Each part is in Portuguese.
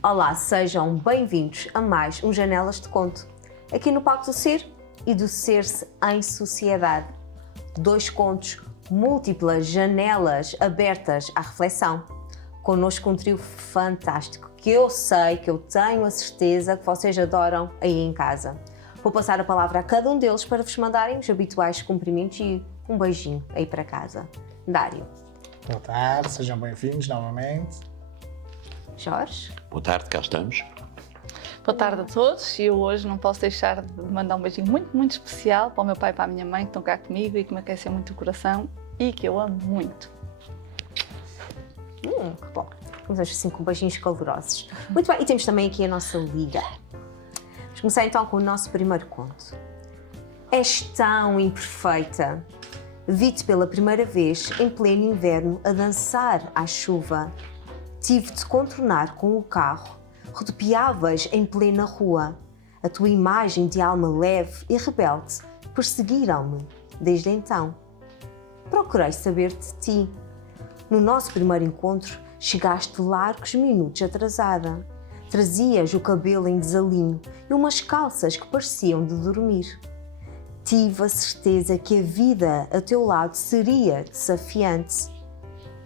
Olá, sejam bem-vindos a mais um Janelas de Conto, aqui no Palco do Ser e do Ser-se em Sociedade. 2 contos, múltiplas janelas abertas à reflexão. Connosco um trio fantástico, que eu tenho a certeza que vocês adoram aí em casa. Vou passar a palavra a cada um deles para vos mandarem os habituais cumprimentos e um beijinho aí para casa. Dário. Boa tarde, sejam bem-vindos novamente. Jorge. Boa tarde, cá estamos. Boa tarde a todos e eu hoje não posso deixar de mandar um beijinho muito especial para o meu pai e para a minha mãe que estão cá comigo e que me aquecem muito o coração e que eu amo muito. Que bom. Vamos assim com beijinhos calorosos. Muito bem, e temos também aqui a nossa liga. Vamos começar então com o nosso primeiro conto. És tão imperfeita. Vi-te pela primeira vez em pleno inverno a dançar à chuva. Tive de contornar com o carro. Rodopiavas em plena rua. A tua imagem de alma leve e rebelde perseguiram-me desde então. Procurei saber de ti. No nosso primeiro encontro, chegaste largos minutos atrasada. Trazias o cabelo em desalinho e umas calças que pareciam de dormir. Tive a certeza que a vida a teu lado seria desafiante.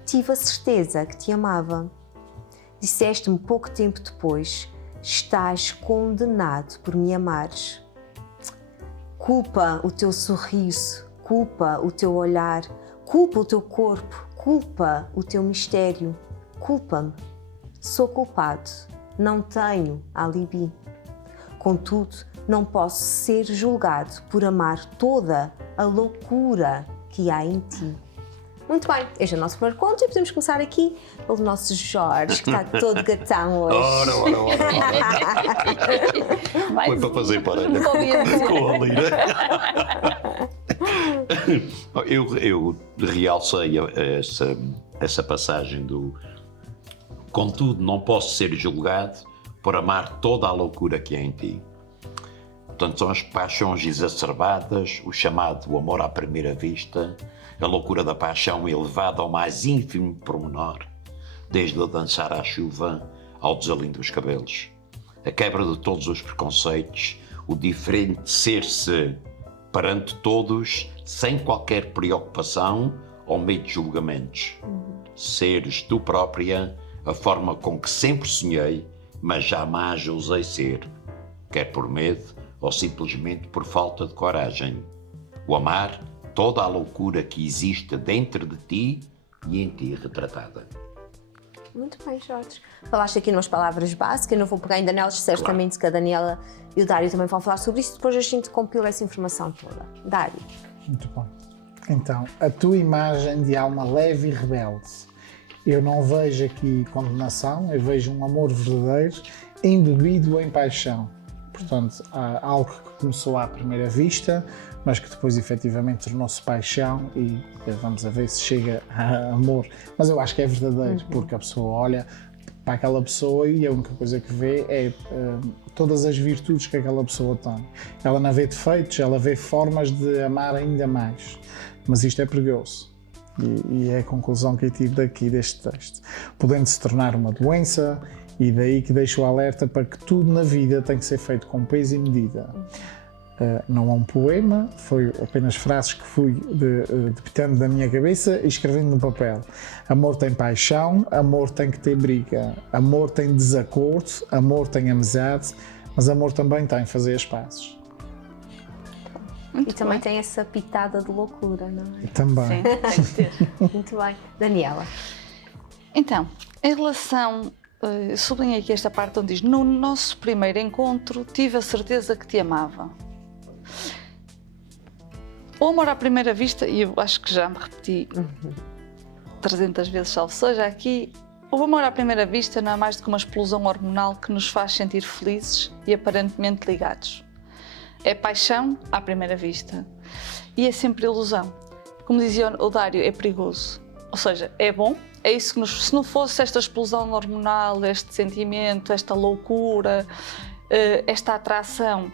Tive a certeza que te amava. Disseste-me pouco tempo depois, estás condenado por me amares. Culpa o teu sorriso, culpa o teu olhar, culpa o teu corpo, culpa o teu mistério, culpa-me. Sou culpado, não tenho alibi. Contudo, não posso ser julgado por amar toda a loucura que há em ti. Muito bem, este é o nosso primeiro conto e podemos começar aqui pelo nosso Jorge, que está todo gatão hoje. Ora. Foi para fazer parelha com a lira. Eu realcei essa passagem do contudo, não posso ser julgado por amar toda a loucura que há em ti. Portanto, são as paixões exacerbadas, o chamado amor à primeira vista, a loucura da paixão elevada ao mais ínfimo pormenor, desde o dançar à chuva ao desalinho dos cabelos. A quebra de todos os preconceitos, o diferente ser-se perante todos, sem qualquer preocupação ou medo de julgamentos. Seres tu própria, a forma com que sempre sonhei, mas jamais ousei ser, quer por medo ou simplesmente por falta de coragem. O amar, toda a loucura que existe dentro de ti e em ti retratada. Muito bem, Jorge. Falaste aqui umas palavras básicas, eu não vou pegar ainda nelas, certamente que a Daniela e o Dário também vão falar sobre isso, depois a gente compila essa informação toda. Dário. Muito bom. Então, a tua imagem de alma leve e rebelde. Eu não vejo aqui condenação, eu vejo um amor verdadeiro, embebido em paixão. Portanto, há algo que começou à primeira vista, mas que depois efetivamente tornou-se paixão e vamos a ver se chega a amor. Mas eu acho que é verdadeiro, porque a pessoa olha para aquela pessoa e a única coisa que vê é todas as virtudes que aquela pessoa tem. Ela não vê defeitos, ela vê formas de amar ainda mais. Mas isto é perigoso. E é a conclusão que eu tive daqui deste texto. Podendo se tornar uma doença, e daí que deixo o alerta para que tudo na vida tem que ser feito com peso e medida. Não é um poema, foi apenas frases que fui debitando da minha cabeça e escrevendo no papel. Amor tem paixão, amor tem que ter briga, amor tem desacordo, amor tem amizade, mas amor também tem fazer as pazes. E também tem essa pitada de loucura, não é? Também. Sim, tem que ter. Muito bem. Daniela. Então, em relação, sublinhei aqui esta parte onde diz: no nosso primeiro encontro tive a certeza que te amava. O amor à primeira vista, e eu acho que já me repeti 300 vezes, salvo seja aqui, o amor à primeira vista não é mais do que uma explosão hormonal que nos faz sentir felizes e aparentemente ligados. É paixão à primeira vista e é sempre ilusão. Como dizia o Dário, é perigoso. Ou seja, é bom, é isso que se não fosse esta explosão hormonal, este sentimento, esta loucura, esta atração,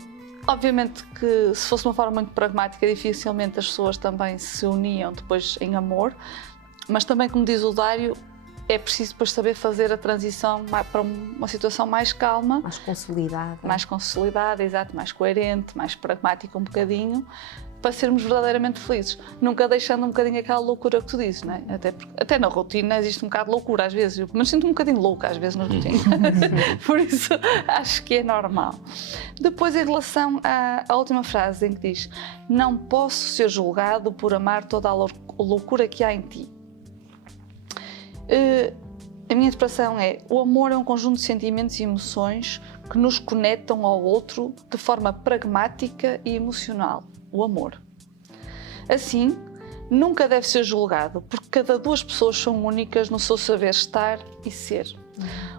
obviamente que se fosse uma forma muito pragmática, dificilmente as pessoas também se uniam depois em amor, mas também, como diz o Dário, é preciso depois saber fazer a transição para uma situação mais calma, Mais consolidada. exato, mais coerente, mais pragmática um bocadinho, para sermos verdadeiramente felizes. Nunca deixando um bocadinho aquela loucura que tu dizes, não é? Até na rotina existe um bocado de loucura às vezes, eu sinto um bocadinho louca às vezes na rotina. Por isso acho que é normal. Depois, em relação à última frase em que diz: não posso ser julgado por amar toda a loucura que há em ti. A minha interpretação é: o amor é um conjunto de sentimentos e emoções que nos conectam ao outro de forma pragmática e emocional. O amor. Assim, nunca deve ser julgado, porque cada duas pessoas são únicas no seu saber estar e ser.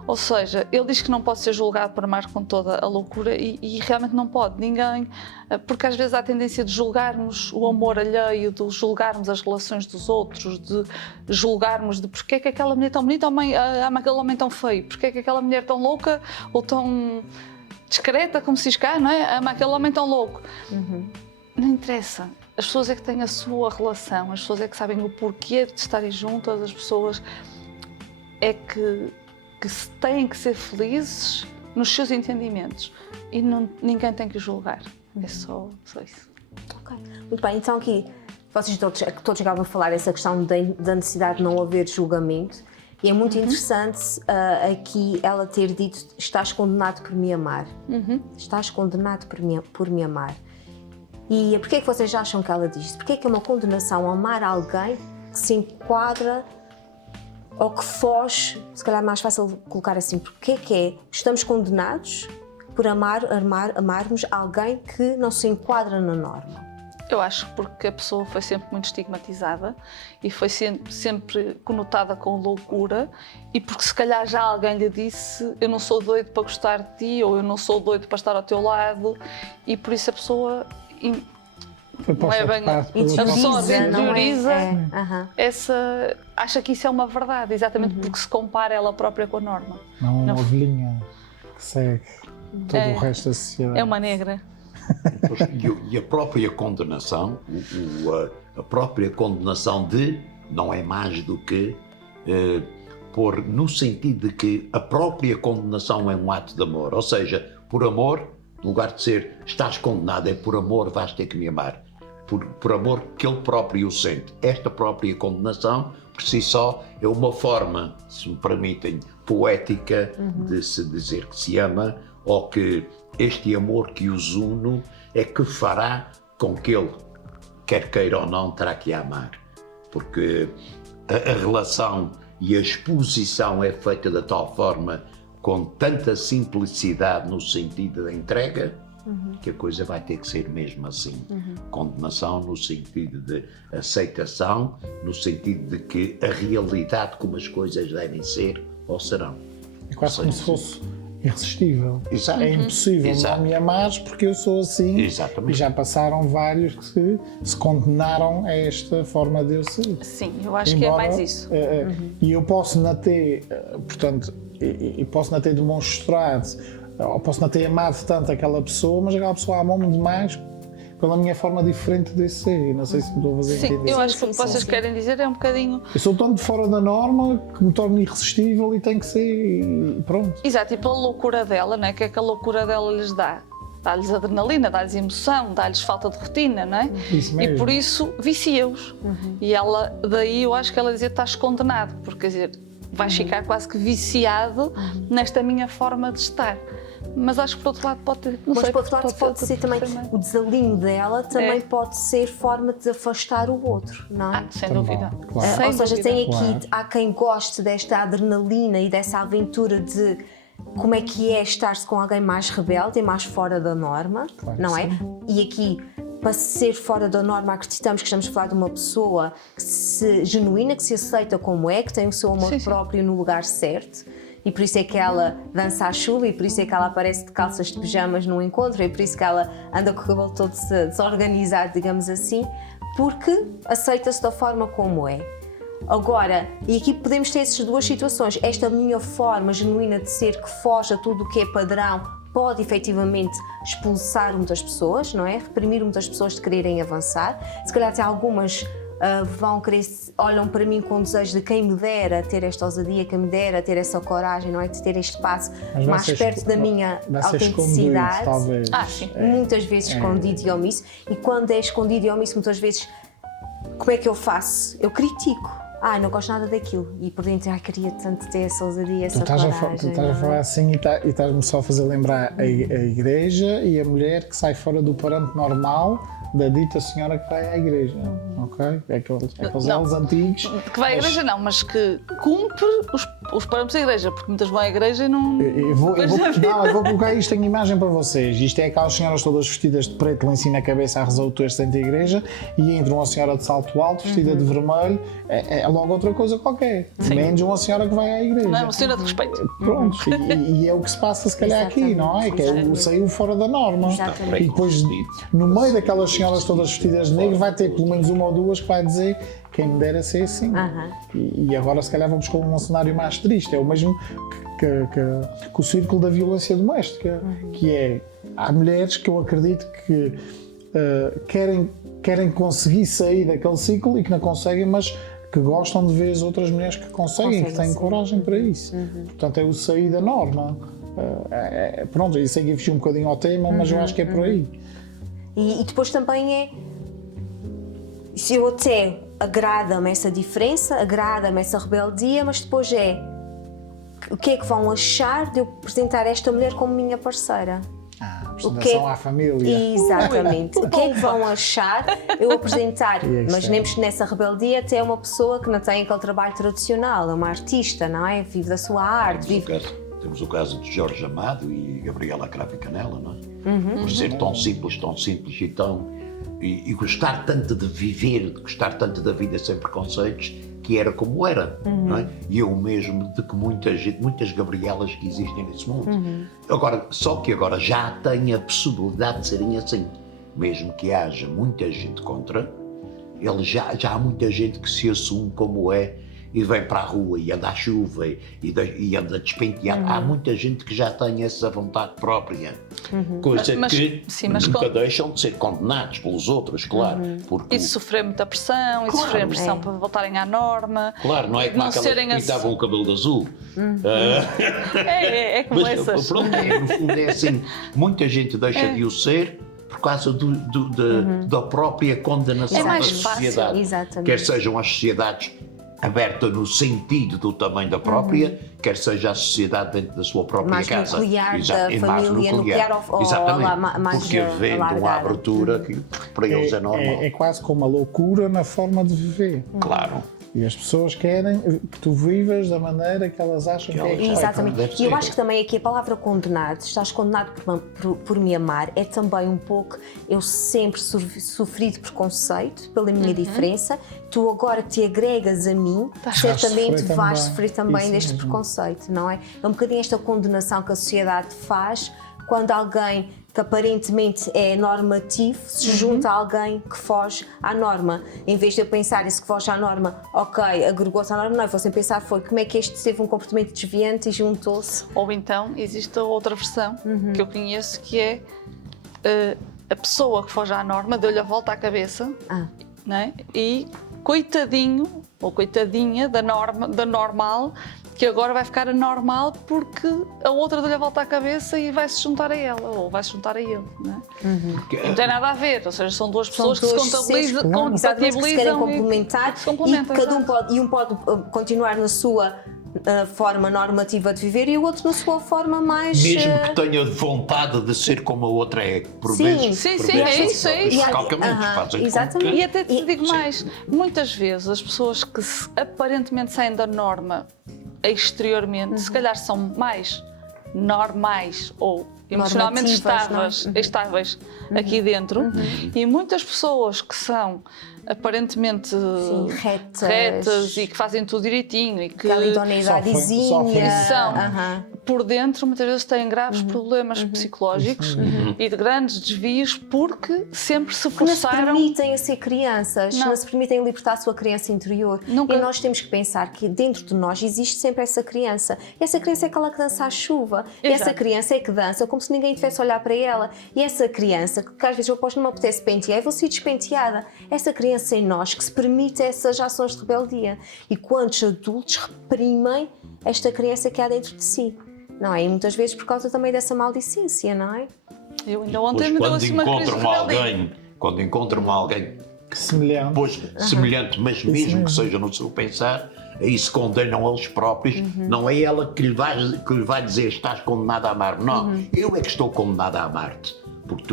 Ou seja, ele diz que não pode ser julgado por amar com toda a loucura e realmente não pode. Ninguém, porque às vezes há a tendência de julgarmos o amor alheio, de julgarmos as relações dos outros, de julgarmos de porque é que aquela mulher tão bonita ama aquele homem tão feio, porque é que aquela mulher tão louca ou tão discreta, como se diz cá, não é? Ama aquele homem tão louco. Não interessa. As pessoas é que têm a sua relação, as pessoas é que sabem o porquê de estarem juntas, as pessoas é que têm que ser felizes nos seus entendimentos e ninguém tem que julgar. É só isso. Ok. Muito bem, então aqui vocês todos chegavam a falar essa questão da necessidade de não haver julgamento e é muito interessante aqui ela ter dito: estás condenado por me amar. Estás condenado por me amar. E porquê é que vocês acham que ela diz? Porquê é que é uma condenação amar alguém que se enquadra ou que foge, se calhar é mais fácil colocar assim, porquê que estamos condenados por amarmos alguém que não se enquadra na norma? Eu acho porque a pessoa foi sempre muito estigmatizada e foi sempre conotada com loucura e porque se calhar já alguém lhe disse: eu não sou doido para gostar de ti, ou eu não sou doido para estar ao teu lado, e por isso a pessoa não é bem interioriza acha que isso é uma verdade, exatamente porque se compara ela própria com a norma. Não é uma ovelhinha que segue todo o resto da sociedade. É uma negra. E a própria condenação, a própria condenação de não é mais do que pôr no sentido de que a própria condenação é um ato de amor, ou seja, por amor, no lugar de ser estás condenado, é por amor vais ter que me amar, por amor que ele próprio o sente. Esta própria condenação, por si só, é uma forma, se me permitem, poética de se dizer que se ama, ou que este amor que os une é que fará com que ele, quer queira ou não, terá que a amar. Porque a relação e a exposição é feita de tal forma, com tanta simplicidade no sentido da entrega, que a coisa vai ter que ser mesmo assim. Condenação no sentido de aceitação, no sentido de que a realidade como as coisas devem ser ou serão. É quase como se fosse irresistível. Exato. É impossível não me amares porque eu sou assim. Exatamente. E já passaram vários que se condenaram a esta forma de eu ser. Sim, eu acho que é mais isso. E eu posso não ter, portanto, e posso não ter demonstrado, ou posso não ter amado tanto aquela pessoa, mas aquela pessoa amou-me demais pela minha forma diferente de ser. Não sei se me estou a fazer entender. Sim, eu acho que o que vocês querem dizer é um bocadinho... Eu sou tanto fora da norma que me torno irresistível e tem que ser, e pronto. Exato, e pela loucura dela, não é? Que é que a loucura dela lhes dá? Dá-lhes adrenalina, dá-lhes emoção, dá-lhes falta de rotina, não é? Isso mesmo. E por isso vicia-os. E ela, daí eu acho que ela dizia: estás condenado, porque quer dizer, vais ficar quase que viciado nesta minha forma de estar. Mas acho que por outro lado pode ter, não Mas sei, por outro lado pode ser também o desalinho dela também pode ser forma de afastar o outro, não é? sem dúvida. Claro. Sem Ou seja, dúvida. tem aqui, Claro. há quem goste desta adrenalina e dessa aventura de como é que é estar-se com alguém mais rebelde e mais fora da norma, Claro não que é? E aqui, para ser fora da norma, acreditamos que estamos a falar de uma pessoa genuína, que se aceita como é, que tem o seu amor próprio no lugar certo. E por isso é que ela dança à chuva, e por isso é que ela aparece de calças de pijamas num encontro, e por isso que ela anda com o cabelo todo desorganizado, digamos assim, porque aceita-se da forma como é. Agora, e aqui podemos ter essas duas situações: esta minha forma genuína de ser, que foge a tudo o que é padrão, pode efetivamente expulsar muitas pessoas, não é? Reprimir muitas pessoas de quererem avançar. Se calhar tem algumas vão querer, olham para mim com desejo de quem me dera ter esta ousadia, quem me dera ter essa coragem, não é? De ter este passo Mas mais perto da minha vai ser escondido, autenticidade. talvez. Sim. Muitas vezes escondido e omisso. E quando é escondido e omisso, muitas vezes, como é que eu faço? Eu critico. Não gosto nada daquilo. E por dentro, queria tanto ter essa ousadia, essa coragem. Tu estás a falar assim e estás-me só a fazer lembrar a igreja e a mulher que sai fora do parâmetro normal da dita senhora que vai à igreja, ok? É aqueles elos antigos. Que vai à igreja não, mas que cumpre os parâmetros da igreja, porque muitas vão à igreja e não... Eu vou colocar isto em imagem para vocês. Isto é aquelas senhoras todas vestidas de preto, lencinho na cabeça, a rezar o terço dentro da igreja, e entra uma senhora de salto alto, vestida de vermelho, é logo outra coisa qualquer. Sim. Menos uma senhora que vai à igreja. Não é uma senhora de respeito. Pronto, e é o que se passa se calhar aqui, não é? Que é o saiu fora da norma. Exatamente. E depois, no meio daquelas senhoras todas vestidas de negro, vai ter pelo menos uma ou duas que vai dizer quem me dera ser assim. E agora se calhar vamos com um cenário mais triste. É o mesmo que o círculo da violência doméstica, que é, há mulheres que eu acredito que querem conseguir sair daquele ciclo e que não conseguem, mas que gostam de ver as outras mulheres que conseguem, que têm coragem para isso. Portanto, é o sair da norma. Pronto, eu sei que fugi um bocadinho ao tema, mas eu acho que é por aí. E depois também é, se eu até agrada-me essa diferença, agrada-me essa rebeldia, mas depois o que é que vão achar de eu apresentar esta mulher como minha parceira? Apresentação à família. Exatamente. O que é que vão achar eu apresentar? Imaginemos que nessa rebeldia até é uma pessoa que não tem aquele trabalho tradicional, é uma artista, não é? Vive da sua arte. Temos o caso de Jorge Amado e Gabriela Cravo e Canela, não é? Por ser tão simples e gostar tanto de viver, gostar tanto da vida sem preconceitos, que era como era, não é? E eu mesmo de que muitas Gabrielas que existem nesse mundo. Agora, só que agora já tem a possibilidade de serem assim. Mesmo que haja muita gente contra, já há muita gente que se assume como é e vem para a rua e anda à chuva e anda despenteado. Há muita gente que já tem essa vontade própria. Coisa que nunca deixam de ser condenados pelos outros, claro. Porque E de sofrer muita pressão, e de sofrer pressão para voltarem à norma. Claro, não é como aquelas que pintavam o cabelo de azul. É como Mas, essas. pronto, no fundo é assim. Muita gente deixa de o ser por causa da própria condenação É da mais sociedade. Exatamente. Quer sejam as sociedades abertas no sentido do tamanho da própria, quer seja a sociedade dentro da sua própria Mais casa. nuclear, Exato, da família nuclear ou exatamente, mais porque vendo uma alargada. abertura que para eles é normal. É quase como uma loucura na forma de viver. Claro. E as pessoas querem que tu vivas da maneira que elas acham que é correto. Exatamente. deve E eu ser. acho que também aqui a palavra condenado, estás condenado por me amar, é também um pouco, eu sempre sofri de preconceito pela minha diferença, tu agora te agregas a mim, certamente vais sofrer também Isso deste mesmo. preconceito, não é? É um bocadinho esta condenação que a sociedade faz quando alguém que aparentemente é normativo se junta a alguém que foge à norma. Em vez de eu pensar isso que foge à norma, ok, agregou-se à norma, não, eu vou sempre pensar como é que este teve um comportamento desviante e juntou-se. Ou então existe a outra versão que eu conheço, que é a pessoa que foge à norma deu-lhe a volta à cabeça, não é? E coitadinho ou coitadinha da normal, que agora vai ficar anormal porque a outra deu-lhe a volta à cabeça e vai se juntar a ela ou vai se juntar a ele, não é? Não tem nada a ver, ou seja, são duas pessoas que se Exatamente, que se querem compatibilizam complementar se complementam, e cada um pode continuar na sua forma normativa de viver e o outro na sua forma mais... Mesmo que tenha vontade de ser como a outra é, por Sim. vezes. Sim, por sim, vezes, é isso, é isso. Os recalcamentos fazem exatamente. com que... E até te digo mais, muitas vezes as pessoas que aparentemente saem da norma exteriormente, se calhar são mais normais ou emocionalmente estáveis aqui dentro, e muitas pessoas que são aparentemente retas e que fazem tudo direitinho e que aquela idoneidadezinha são por dentro muitas vezes têm graves problemas psicológicos e de grandes desvios porque sempre se que não se forçaram. permitem a ser crianças, não se permitem libertar a sua criança interior. Nunca. E nós temos que pensar que dentro de nós existe sempre essa criança. E essa criança é aquela que dança à chuva. E essa criança é que dança como como se ninguém tivesse a olhar para ela. E essa criança, que às vezes eu posso não me apetece pentear, eu vou ser despenteada. Essa criança em nós que se permite essas ações de rebeldia. E quantos adultos reprimem esta criança que há dentro de si? Não é? E muitas vezes por causa também dessa maldicência, não é? Eu ainda ontem me deu assim uma crise de rebeldia. Quando encontram alguém Semelhante. semelhante, mas mesmo que seja no seu pensar, aí se condenam eles próprios. Não é ela que lhe vai dizer estás condenado a amar-me. Não, eu é que estou condenado a amar-te. Porque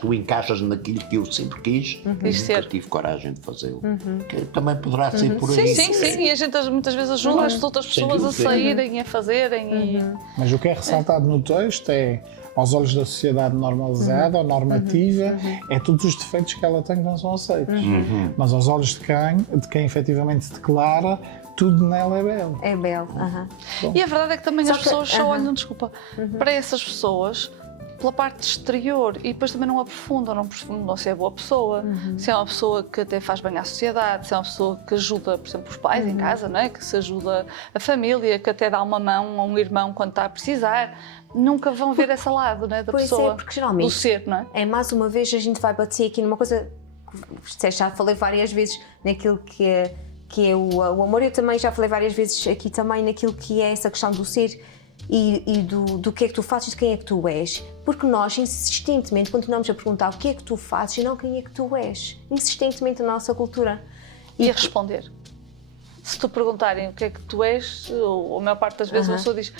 tu encaixas naquilo que eu sempre quis e nunca tive coragem de fazê-lo. Que também poderá ser por aí. Sim. E a gente muitas vezes ajuda as outras pessoas a saírem e a fazerem. Mas o que é ressaltado no texto é, aos olhos da sociedade normalizada ou normativa, é todos os defeitos que ela tem que não são aceitos. Mas aos olhos de quem efetivamente se declara, tudo nela é belo. É belo. E a verdade é que também Só as que- pessoas só olham, desculpa, para essas pessoas pela parte exterior e depois também não aprofundam se é boa pessoa, se é uma pessoa que até faz bem à sociedade, se é uma pessoa que ajuda, por exemplo, os pais em casa, não é? Que se ajuda a família, que até dá uma mão a um irmão quando está a precisar. Nunca vão ver esse lado, não é? Da Pois pessoa, é, porque geralmente do ser, não é? é mais uma vez a gente vai bater aqui numa coisa que já falei várias vezes naquilo que é o amor. Eu também já falei várias vezes aqui também naquilo que é essa questão do ser e do que é que tu fazes e de quem é que tu és. Porque nós insistentemente continuamos a perguntar o que é que tu fazes e não quem é que tu és. Insistentemente na nossa cultura. E a responder. Se tu perguntarem o que é que tu és, ou a maior parte das vezes a pessoa diz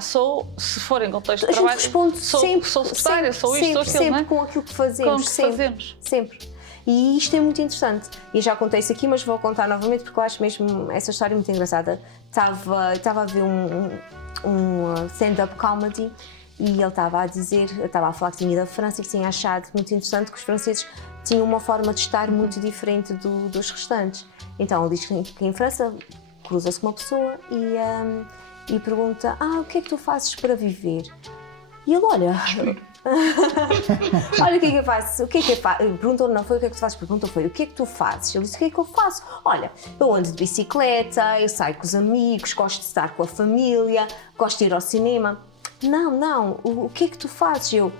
sou, se for em contexto de A gente trabalho, responde sou sempre, secretária, sou isto, sou aquilo, sempre não é? com aquilo que fazemos. Com o que sempre, fazemos. Sempre. E isto é muito interessante. E já contei isso aqui, mas vou contar novamente porque eu acho mesmo essa história muito engraçada. Estava a ver um stand-up comedy e ele estava a falar que tinha ido à França e que tinha achado muito interessante que os franceses tinham uma forma de estar muito diferente dos restantes. Então ele diz que em França cruza-se com uma pessoa e pergunta: o que é que tu fazes para viver? E ele olha. Olha o que é que eu faço. O que é que eu faço? Perguntou, não foi o que é que tu fazes, perguntou foi o que é que tu fazes. Ele disse: o que é que eu faço? Olha, eu ando de bicicleta, eu saio com os amigos, gosto de estar com a família, gosto de ir ao cinema. Não, o que é que tu fazes? Eu,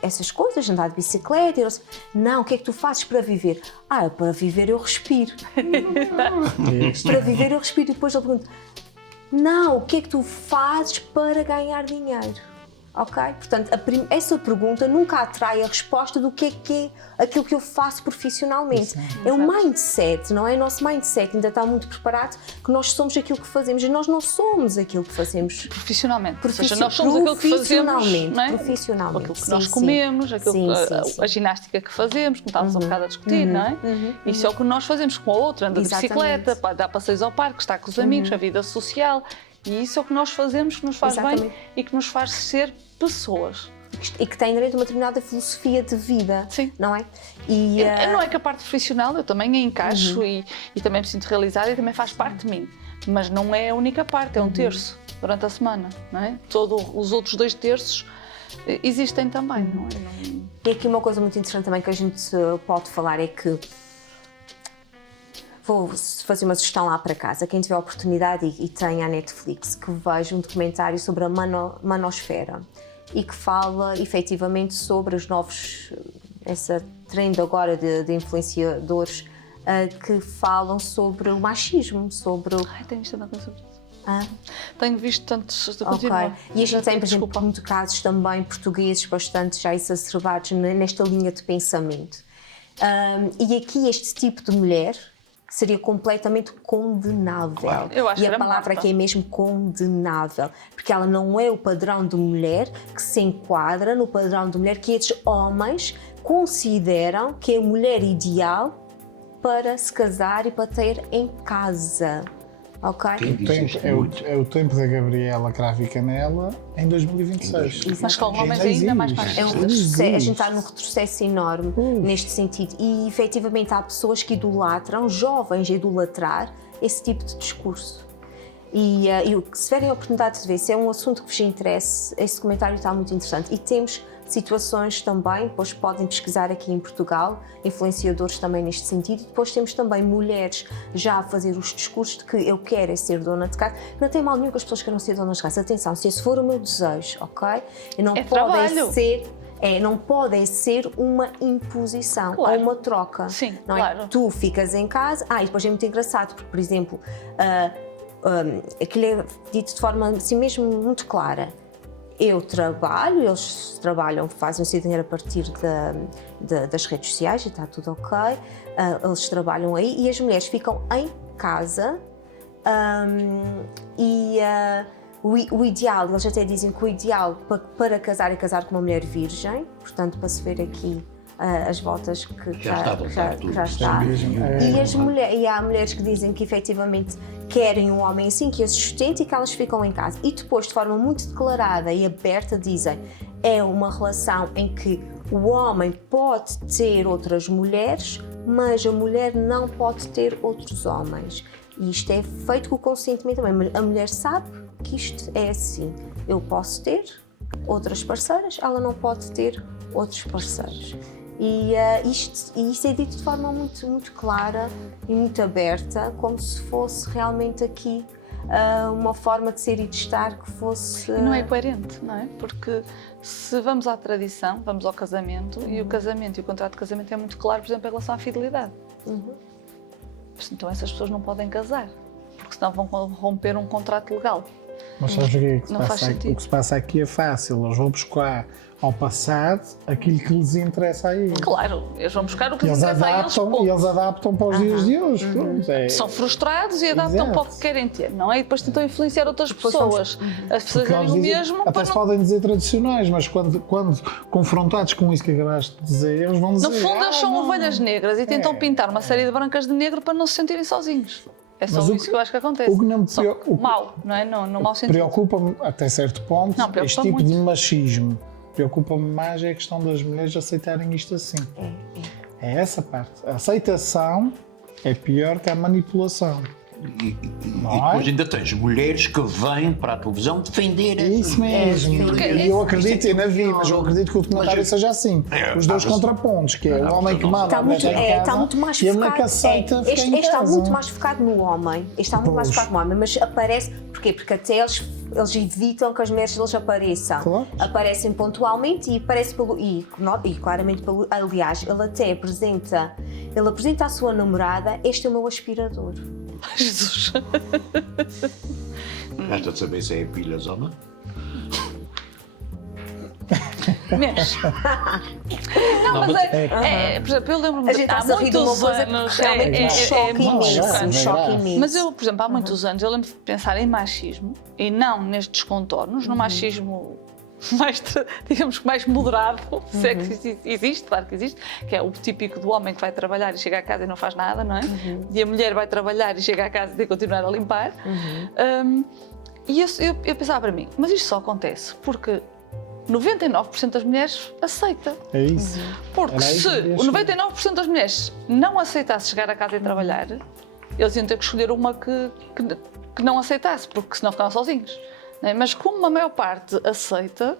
essas coisas, andar de bicicleta, não, o que é que tu fazes para viver? Para viver eu respiro. Para viver eu respiro. E depois ele pergunta: não, o que é que tu fazes para ganhar dinheiro? Ok? Portanto, essa pergunta nunca atrai a resposta do que é aquilo que eu faço profissionalmente. É o mindset, não é? O nosso mindset ainda está muito preparado que nós somos aquilo que fazemos e nós não somos aquilo que fazemos. Profissionalmente. Ou seja, nós somos aquilo que fazemos, não é? Profissionalmente. Aquilo que nós comemos, aquilo sim. a ginástica que fazemos, como estávamos um bocado a discutir, não é? Isso é o que nós fazemos com a outra, anda de bicicleta, dar passeios ao parque, estar com os amigos, a vida social. E isso é o que nós fazemos, que nos faz bem e que nos faz ser pessoas. E que tem direito a uma determinada filosofia de vida, não é? Não é que a parte profissional eu também a encaixo e também me sinto realizada e também faz parte de mim. Mas não é a única parte, é um terço durante a semana, não é? Todos os outros 2 terços existem também, não é? E aqui uma coisa muito interessante também que a gente pode falar é que vou fazer uma sugestão lá para casa. Quem tiver a oportunidade e tem a Netflix, que veja um documentário sobre a manosfera e que fala efetivamente sobre os novos, essa trend agora de influenciadores que falam sobre o machismo, sobre o... Tenho visto tanta coisa sobre isso. Tenho visto tantos... E a gente tem, por exemplo, muitos casos também portugueses bastante já exacerbados nesta linha de pensamento. E aqui este tipo de mulher seria completamente condenável. Claro. Eu acho e a palavra aqui é mesmo condenável, porque ela não é o padrão de mulher que se enquadra no padrão de mulher que estes homens consideram que é a mulher ideal para se casar e para ter em casa. Ok? É o tempo da Gabriela Cravo e Canela em 2026. Mas com homens ainda mais machistas. A gente está num retrocesso enorme neste sentido e efetivamente há pessoas que idolatram, jovens a idolatrar esse tipo de discurso. E se tiverem a oportunidade de ver, se é um assunto que vos interesse, esse comentário está muito interessante e temos situações também, depois podem pesquisar aqui em Portugal, influenciadores também neste sentido, e depois temos também mulheres já a fazer os discursos de que eu quero é ser dona de casa. Não tem mal nenhum que as pessoas queiram ser donas de casa, atenção, se esse for o meu desejo, ok? E não É podem trabalho. ser... não podem ser uma imposição Claro. ou uma troca. Sim, não claro. é? Tu ficas em casa, e depois é muito engraçado, porque, por exemplo, aquilo é dito de forma assim mesmo muito clara. Eu trabalho, eles trabalham, fazem o seu dinheiro a partir das redes sociais, e está tudo ok, eles trabalham aí e as mulheres ficam em casa o ideal, eles até dizem que o ideal para casar é casar com uma mulher virgem, portanto, para se ver aqui as voltas que Já está a voltar tudo. já está. E há mulheres que dizem que efetivamente querem um homem assim, que as sustente e que elas ficam em casa. E depois, de forma muito declarada e aberta, dizem é uma relação em que o homem pode ter outras mulheres, mas a mulher não pode ter outros homens. E isto é feito com o consentimento também. A mulher sabe que isto é assim. Eu posso ter outras parceiras, ela não pode ter outros parceiros. E isto é dito de forma muito, muito clara e muito aberta, como se fosse realmente aqui uma forma de ser e de estar que fosse... E não é coerente, não é? Porque se vamos à tradição, vamos ao casamento, e o casamento e o contrato de casamento é muito claro, por exemplo, em relação à fidelidade. Então essas pessoas não podem casar, porque senão vão romper um contrato legal. Mas sabes o que é que se Não faz passa aqui? sentido. O que se passa aqui é fácil, eles vão buscar ao passado aquilo que lhes interessa a eles. Claro, eles vão buscar o que E lhes eles interessa a eles, adaptam, ponto. e eles adaptam para os dias de hoje. Pronto, é. São frustrados e adaptam Exato. para o que querem ter, não é? E depois tentam influenciar outras pessoas a Porque fazerem eles o dizem- mesmo até para se não... podem dizer tradicionais, mas quando confrontados com isso que acabaste de dizer, eles vão dizer. No fundo, eles são não, ovelhas negras e tentam É. pintar uma série de brancas de negro para não se sentirem sozinhos. É só Mas isso que eu acho que acontece. o que não me Só preocupa- mau, não é? No mau sentido. Preocupa-me até certo ponto Não, preocupa este tipo muito. de machismo. Preocupa-me mais é a questão das mulheres aceitarem isto assim. É essa parte. A aceitação é pior que a manipulação. E Não é? depois ainda tens mulheres que vêm para a televisão defender É isso mesmo. Porque E eu acredito, eu não vi, mas eu acredito que o documentário Mas- seja assim. É, Os dois mas- contrapontos, que é o Não, homem que não. manda Está a muito, mulher em casa está muito mais e a mulher focado. que aceita ficar Este em está casa. muito mais focado no homem. Este está muito mais Pois. focado no homem, mas aparece. Porquê? Porque até eles evitam que as mulheres deles apareçam. Claro. Aparecem pontualmente e aparece e claramente pelo. Aliás, ele até apresenta. Ele apresenta à sua namorada: este é o meu aspirador. Jesus. Resta de saber se é pilhas ou não. Menos. Não, mas por exemplo, eu lembro-me A gente há está a rir de uma muitos coisa que anos. realmente me choca Não, imenso. é, Me é choca grave. imenso. Mas eu, por exemplo, há muitos anos, eu lembro de pensar em machismo e não nestes contornos, no machismo mais, digamos que mais moderado, se é que existe, claro que existe, que é o típico do homem que vai trabalhar e chega a casa e não faz nada, não é? E a mulher vai trabalhar e chega a casa e tem que continuar a limpar. E eu pensava para mim, mas isto só acontece porque 99% das mulheres aceita. É isso. Porque Era aí que se eu queria o 99% das mulheres não aceitasse chegar a casa e trabalhar, eles iam ter que escolher uma que não aceitasse, porque senão ficavam sozinhos. Não é? Mas como a maior parte aceita,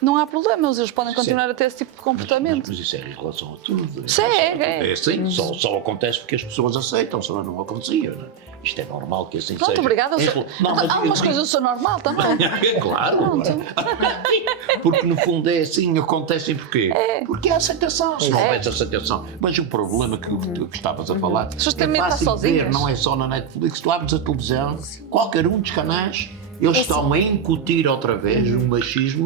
não há problema, eles podem continuar a ter esse tipo de comportamento. Mas isso é em relação a tudo. Isso é. É assim, só acontece porque as pessoas aceitam, senão não acontecia. Não é? Isto é normal que assim Pronto, seja. obrigada. Não, mas Há umas coisas que são normal também. Claro, porque no fundo é assim, acontecem porquê? Porque há aceitação, se não houvesse aceitação. Mas o problema que estavas a falar As pessoas é têm medo de estar fácil de ver, sozinhas. não é só na Netflix, tu abres a televisão, qualquer um dos canais, eles estão a incutir outra vez o machismo,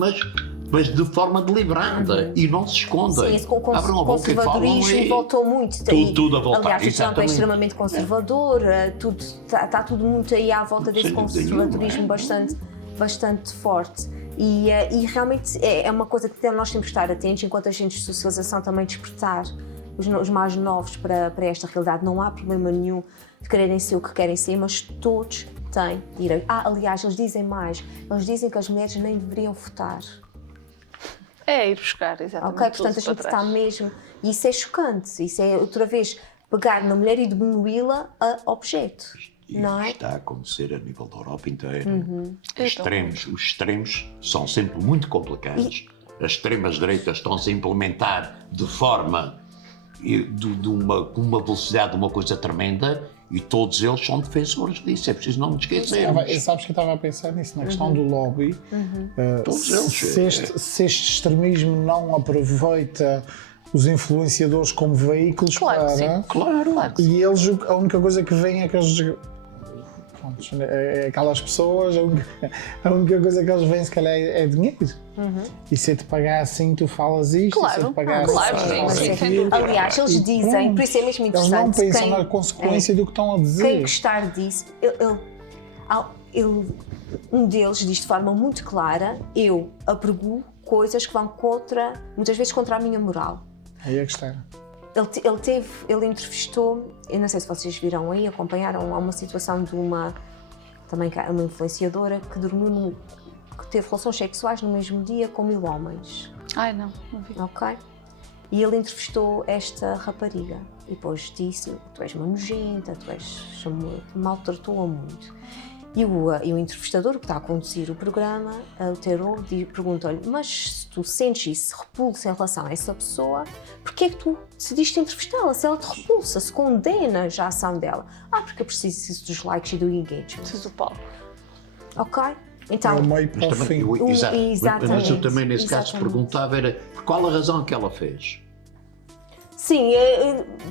mas de forma deliberada e não se escondem. Sim, esse Abrem a boca e falam conservadorismo e voltou muito. tudo a voltar, Aliás, o Trump é exatamente. extremamente conservador, está tudo muito aí à volta desse Sem dúvida conservadorismo nenhuma, bastante forte. E realmente é uma coisa que nós temos que estar atentos, enquanto agentes de socialização também despertar os mais novos para esta realidade. Não há problema nenhum de quererem ser o que querem ser, mas todos têm direito. Aliás, eles dizem mais, eles dizem que as mulheres nem deveriam votar. É ir buscar, exatamente. Ok, portanto tudo a gente para está trás. mesmo. E isso é chocante, isso é outra vez pegar na mulher e diminuí-la a objeto. E Não é? está a acontecer a nível da Europa inteira. Então. Os extremos são sempre muito complicados. as extremas-direitas estão-se a implementar de forma, com uma velocidade, uma coisa tremenda, e todos eles são defensores disso, é preciso não nos esquecermos. Sabes que eu estava a pensar nisso, na questão do lobby. Todos eles. Se este extremismo não aproveita os influenciadores como veículos Claro que para... sim. Claro. E eles, a única coisa que vem é que eles... Pronto, aquelas pessoas, a única coisa que eles veem se calhar é dinheiro. E se eu te pagar assim, tu falas isto, Claro, e se eu te pagar claro, assim, sim, falas sim, sem aquilo. dúvida. Aliás, eles E dizem, pronto. por isso é mesmo Eles não interessante. pensam na consequência do que estão a dizer. Quem gostar disso, um deles diz de forma muito clara: eu apregoo coisas que vão contra, muitas vezes contra a minha moral. Aí é que está. Ele entrevistou, eu não sei se vocês viram aí, acompanharam, há uma situação de uma influenciadora que que teve relações sexuais no mesmo dia com 1000 homens, Ai, não vi. ok? E ele entrevistou esta rapariga e depois disse: tu és uma nojenta, maltratou-a muito. E o entrevistador que está a conduzir o programa, o Terol, perguntou-lhe: mas se tu sentes isso, repulsa em relação a essa pessoa, porquê é que tu decidiste entrevistá-la? Se ela te repulsa, se condenas a ação dela. Porque eu preciso dos likes e do engagement. Preciso do palco. Ok? É Então, o meio para o fim. Exato. Mas eu também, nesse caso, Exatamente. perguntava era qual a razão que ela fez. sim,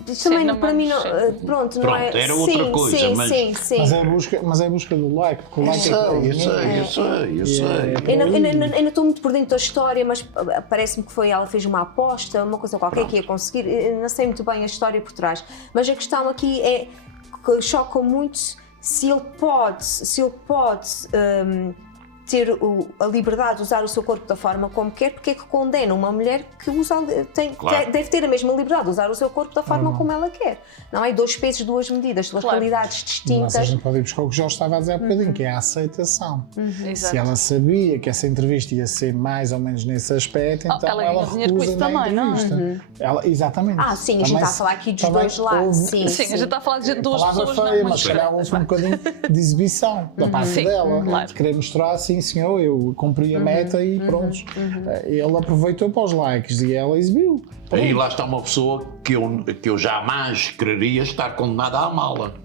isso também não para mim não, vamos- pronto, não é. Pronto, era outra sim, coisa, sim, mas- sim. Mas é a busca do like, porque o like Eu sei. Eu ainda estou muito por dentro da história, mas parece-me que ela fez uma aposta, uma coisa qualquer que ia conseguir. Eu não sei muito bem a história por trás, mas a questão aqui é que choca muito se ele pode ter a liberdade de usar o seu corpo da forma como quer, porque é que condena uma mulher que Claro. deve ter a mesma liberdade de usar o seu corpo da forma como ela quer. Não é? 2 pesos, 2 medidas, 2 Claro. realidades Mas a distintas. gente pode ir buscar o que o Jorge estava a dizer há bocadinho, que é a aceitação. Exato. Se ela sabia que essa entrevista ia ser mais ou menos nesse aspecto, então ela ela ganha dinheiro com recusa isso na também, não é? entrevista. Exatamente. Sim, a gente Também está a falar aqui dos também dois lados. houve- Sim, Sim, a gente está a falar de duas palavra pessoas, feia, não, mas se calhar houve um bocadinho de exibição da parte Sim, dela, claro. de querer mostrar assim, senhor, eu cumpri a meta e pronto. Ele aproveitou para os likes e ela exibiu. Aí lá está uma pessoa que eu jamais quereria estar condenada à mala.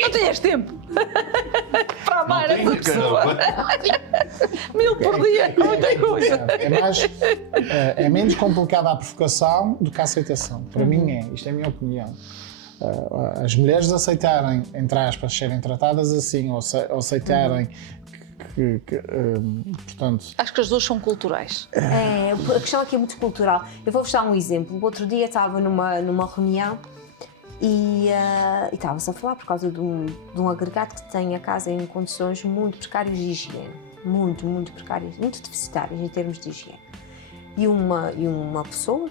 Não tinhas tempo para amar Não essa tenho, pessoa. caramba. 1000 por dia, é muita coisa. É menos complicada a provocação do que a aceitação. Para mim isto é a minha opinião. As mulheres aceitarem, entre aspas, serem tratadas assim, ou aceitarem portanto, Acho que as duas são culturais. a questão aqui é muito cultural. Eu vou-vos dar um exemplo. O outro dia estava numa reunião e estava-se a falar por causa de um agregado que tem a casa em condições muito precárias de higiene. Muito precárias, muito deficitárias em termos de higiene. E uma pessoa,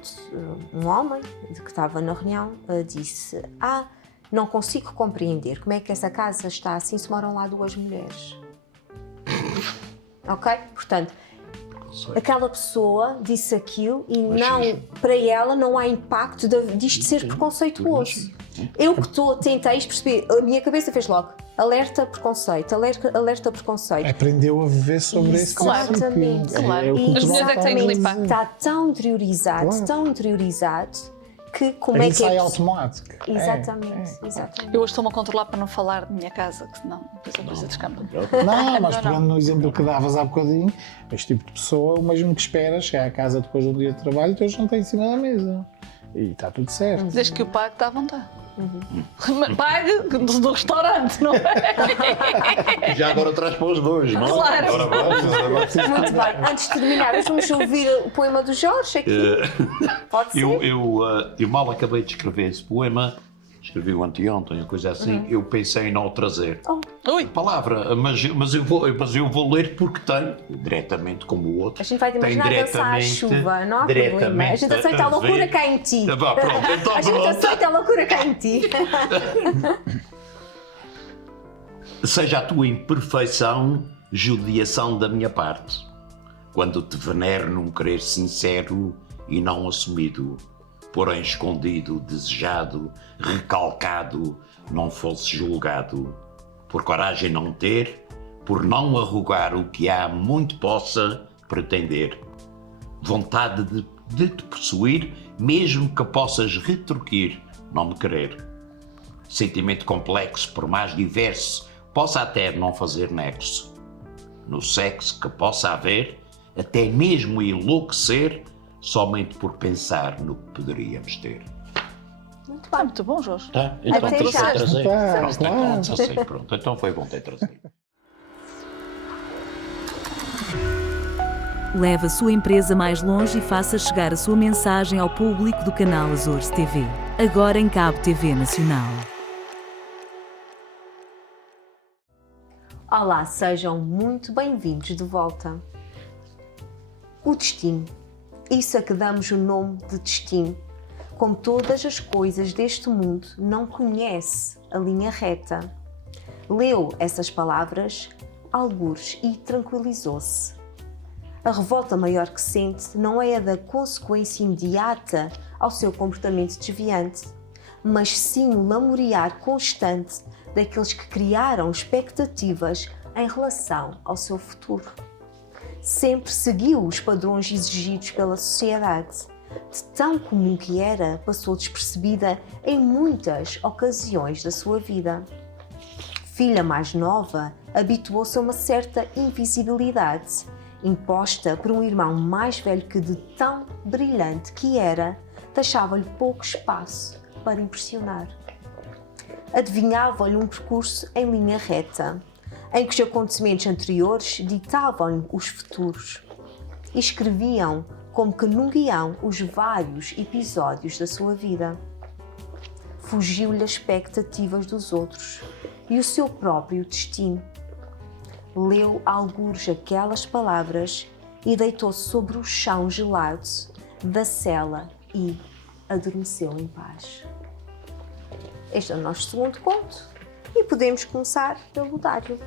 um homem que estava na reunião, disse: não consigo compreender como é que essa casa está assim se moram lá 2 mulheres. Ok? Portanto, aquela pessoa disse aquilo e para ela não há impacto disto ser preconceituoso. Eu que tentei perceber, a minha cabeça fez logo alerta preconceito, alerta preconceito. aprendeu a viver sobre esse Claro. Exatamente. Claro. É o As cultural mulheres é que têm de limpar. Está tão interiorizado, que como é Aí que sai é automático. Exatamente, exatamente. Eu hoje estou-me a controlar para não falar de minha casa, que senão depois a coisa descamba. Não, mas pegando no exemplo que davas há bocadinho, este tipo de pessoa, o mesmo que espera, chegar a casa depois de um dia de trabalho, teu não tem em cima da mesa. E está tudo certo. Desde que o pague está à vontade. Mas pague do restaurante, não é? Já agora traz para os dois, não? Claro. Agora vamos. Muito bem. Antes de terminar, vamos ouvir o poema do Jorge aqui. Pode ser? Eu mal acabei de escrever esse poema, escrevi-o anteontem, coisa assim, eu pensei em não o trazer. Ui, Palavra, mas eu vou ler porque tem, diretamente como o outro, A gente vai te tem imaginar dançar à chuva, não há problema. A gente aceita a loucura cá em ti. Pronto, então A gente pronto. aceita a loucura cá em ti. Seja a tua imperfeição judiação da minha parte, quando te venero num querer sincero e não assumido, porém escondido, desejado, recalcado, não fosse julgado, por coragem não ter, por não arrugar o que há muito possa pretender. Vontade de te possuir, mesmo que possas retruquir, não me querer. Sentimento complexo, por mais diverso, possa até não fazer nexo. No sexo que possa haver, até mesmo enlouquecer, somente por pensar no que poderíamos ter. Muito Ah, bem. muito bom, Jorge. Tá? Então Até trouxe já. a trazer. Tá, Pronto, claro. então, assim, pronto. Então foi bom ter trazido. Leve a sua empresa mais longe e faça chegar a sua mensagem ao público do canal Azores TV. Agora em Cabo TV Nacional. Olá, sejam muito bem-vindos de volta. O destino. Isso a que damos o nome de destino. Como todas as coisas deste mundo, não conhece a linha reta. Leu essas palavras, algures, e tranquilizou-se. A revolta maior que sente não é a da consequência imediata ao seu comportamento desviante, mas sim o lamorear constante daqueles que criaram expectativas em relação ao seu futuro. Sempre seguiu os padrões exigidos pela sociedade. De tão comum que era, passou despercebida em muitas ocasiões da sua vida. Filha mais nova, habituou-se a uma certa invisibilidade, imposta por um irmão mais velho que, de tão brilhante que era, deixava-lhe pouco espaço para impressionar. Adivinhava-lhe um percurso em linha reta, em que os acontecimentos anteriores ditavam-lhe os futuros e escreviam como que num guião os vários episódios da sua vida. Fugiu-lhe as expectativas dos outros e o seu próprio destino. Leu algures aquelas palavras e deitou-se sobre o chão gelado da cela e adormeceu em paz. Este é o nosso segundo conto e podemos começar pelo Dário.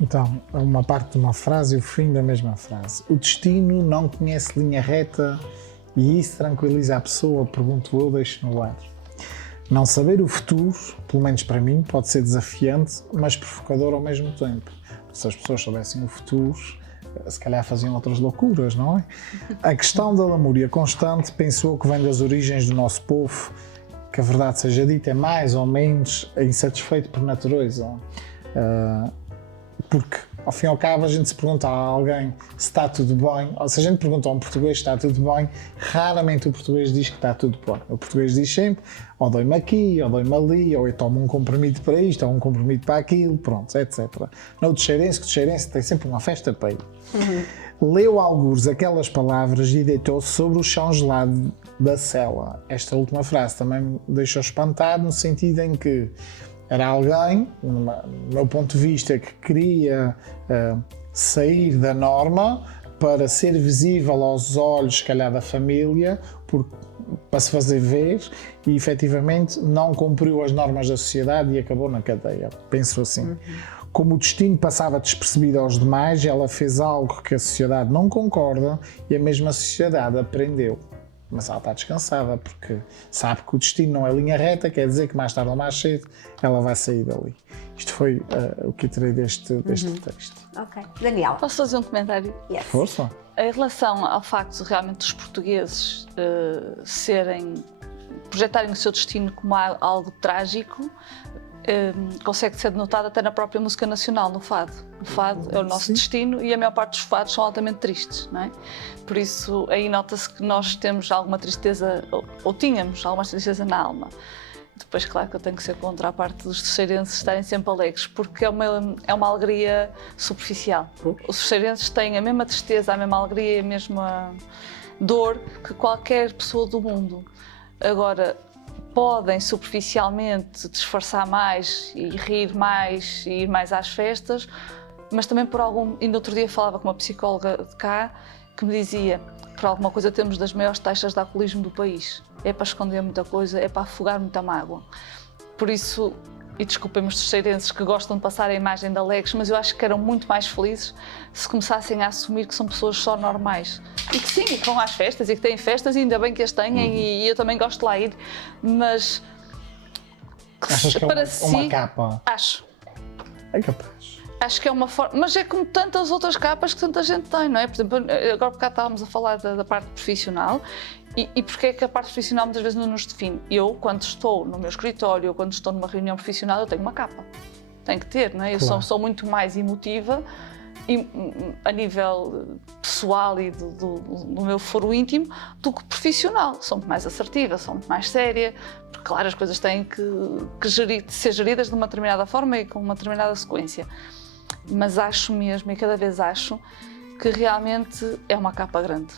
Então, uma parte de uma frase e o fim da mesma frase. O destino não conhece linha reta e isso tranquiliza a pessoa, pergunto eu, deixo no ar. Não saber o futuro, pelo menos para mim, pode ser desafiante, mas provocador ao mesmo tempo. Se as pessoas soubessem o futuro, se calhar faziam outras loucuras, não é? A questão da lamúria constante, penso eu, que vem das origens do nosso povo, que a verdade seja dita, é mais ou menos insatisfeito por natureza. Porque, ao fim e ao cabo, a gente se pergunta a alguém se está tudo bem, ou se a gente pergunta a um português se está tudo bem, raramente o português diz que está tudo bem. O português diz sempre, ou dói-me aqui, ou dói-me ali, ou eu tomo um comprimido para isto, ou um comprimido para aquilo, pronto, etc. No Teixeirense, que o Teixeirense tem sempre uma festa para ir. Leu algures aquelas palavras e deitou-se sobre o chão gelado da cela. Esta última frase também me deixou espantado, no sentido em que era alguém, no meu ponto de vista, que queria sair da norma para ser visível aos olhos, se calhar, da família, para se fazer ver, e efetivamente não cumpriu as normas da sociedade e acabou na cadeia. Penso assim. Como o destino passava despercebido aos demais, ela fez algo que a sociedade não concorda e a mesma sociedade aprendeu. Mas ela está descansada, porque sabe que o destino não é linha reta, quer dizer que mais tarde ou mais cedo ela vai sair dali. Isto foi o que eu tirei deste texto. Ok. Daniela. Posso fazer um comentário? Yes. Força! Em relação ao facto de realmente dos portugueses projetarem o seu destino como algo trágico, consegue ser denotado até na própria música nacional, no fado. O fado é o nosso Sim. destino e a maior parte dos fados são altamente tristes, não é? Por isso, aí nota-se que nós temos alguma tristeza, ou tínhamos alguma tristeza na alma. Depois, claro que eu tenho que ser contra a parte dos terceirenses estarem sempre alegres, porque é uma alegria superficial. Os terceirenses têm a mesma tristeza, a mesma alegria e a mesma dor que qualquer pessoa do mundo. Agora, podem superficialmente disfarçar mais e rir mais e ir mais às festas, mas também por algum... Ainda outro dia falava com uma psicóloga de cá que me dizia, por alguma coisa temos das maiores taxas de alcoolismo do país. É para esconder muita coisa, é para afogar muita mágoa. Por isso, e desculpem os terceirenses que gostam de passar a imagem de alegres, mas eu acho que eram muito mais felizes se começassem a assumir que são pessoas só normais. E que sim, que vão às festas e que têm festas, e ainda bem que as têm, e eu também gosto de lá ir, mas... Achas que é para uma si, capa? Acho. É capaz. Acho que é uma forma, mas é como tantas outras capas que tanta gente tem, não é? Por exemplo, agora por cá estávamos a falar da parte profissional e porque é que a parte profissional muitas vezes não nos define. Eu, quando estou no meu escritório, ou quando estou numa reunião profissional, eu tenho uma capa. Tenho que ter, não é? Eu sou muito mais emotiva e, a nível pessoal e do meu foro íntimo do que profissional. Sou muito mais assertiva, sou muito mais séria, porque claro, as coisas têm que ser geridas de uma determinada forma e com uma determinada sequência. Mas acho mesmo, e cada vez acho, que realmente é uma capa grande.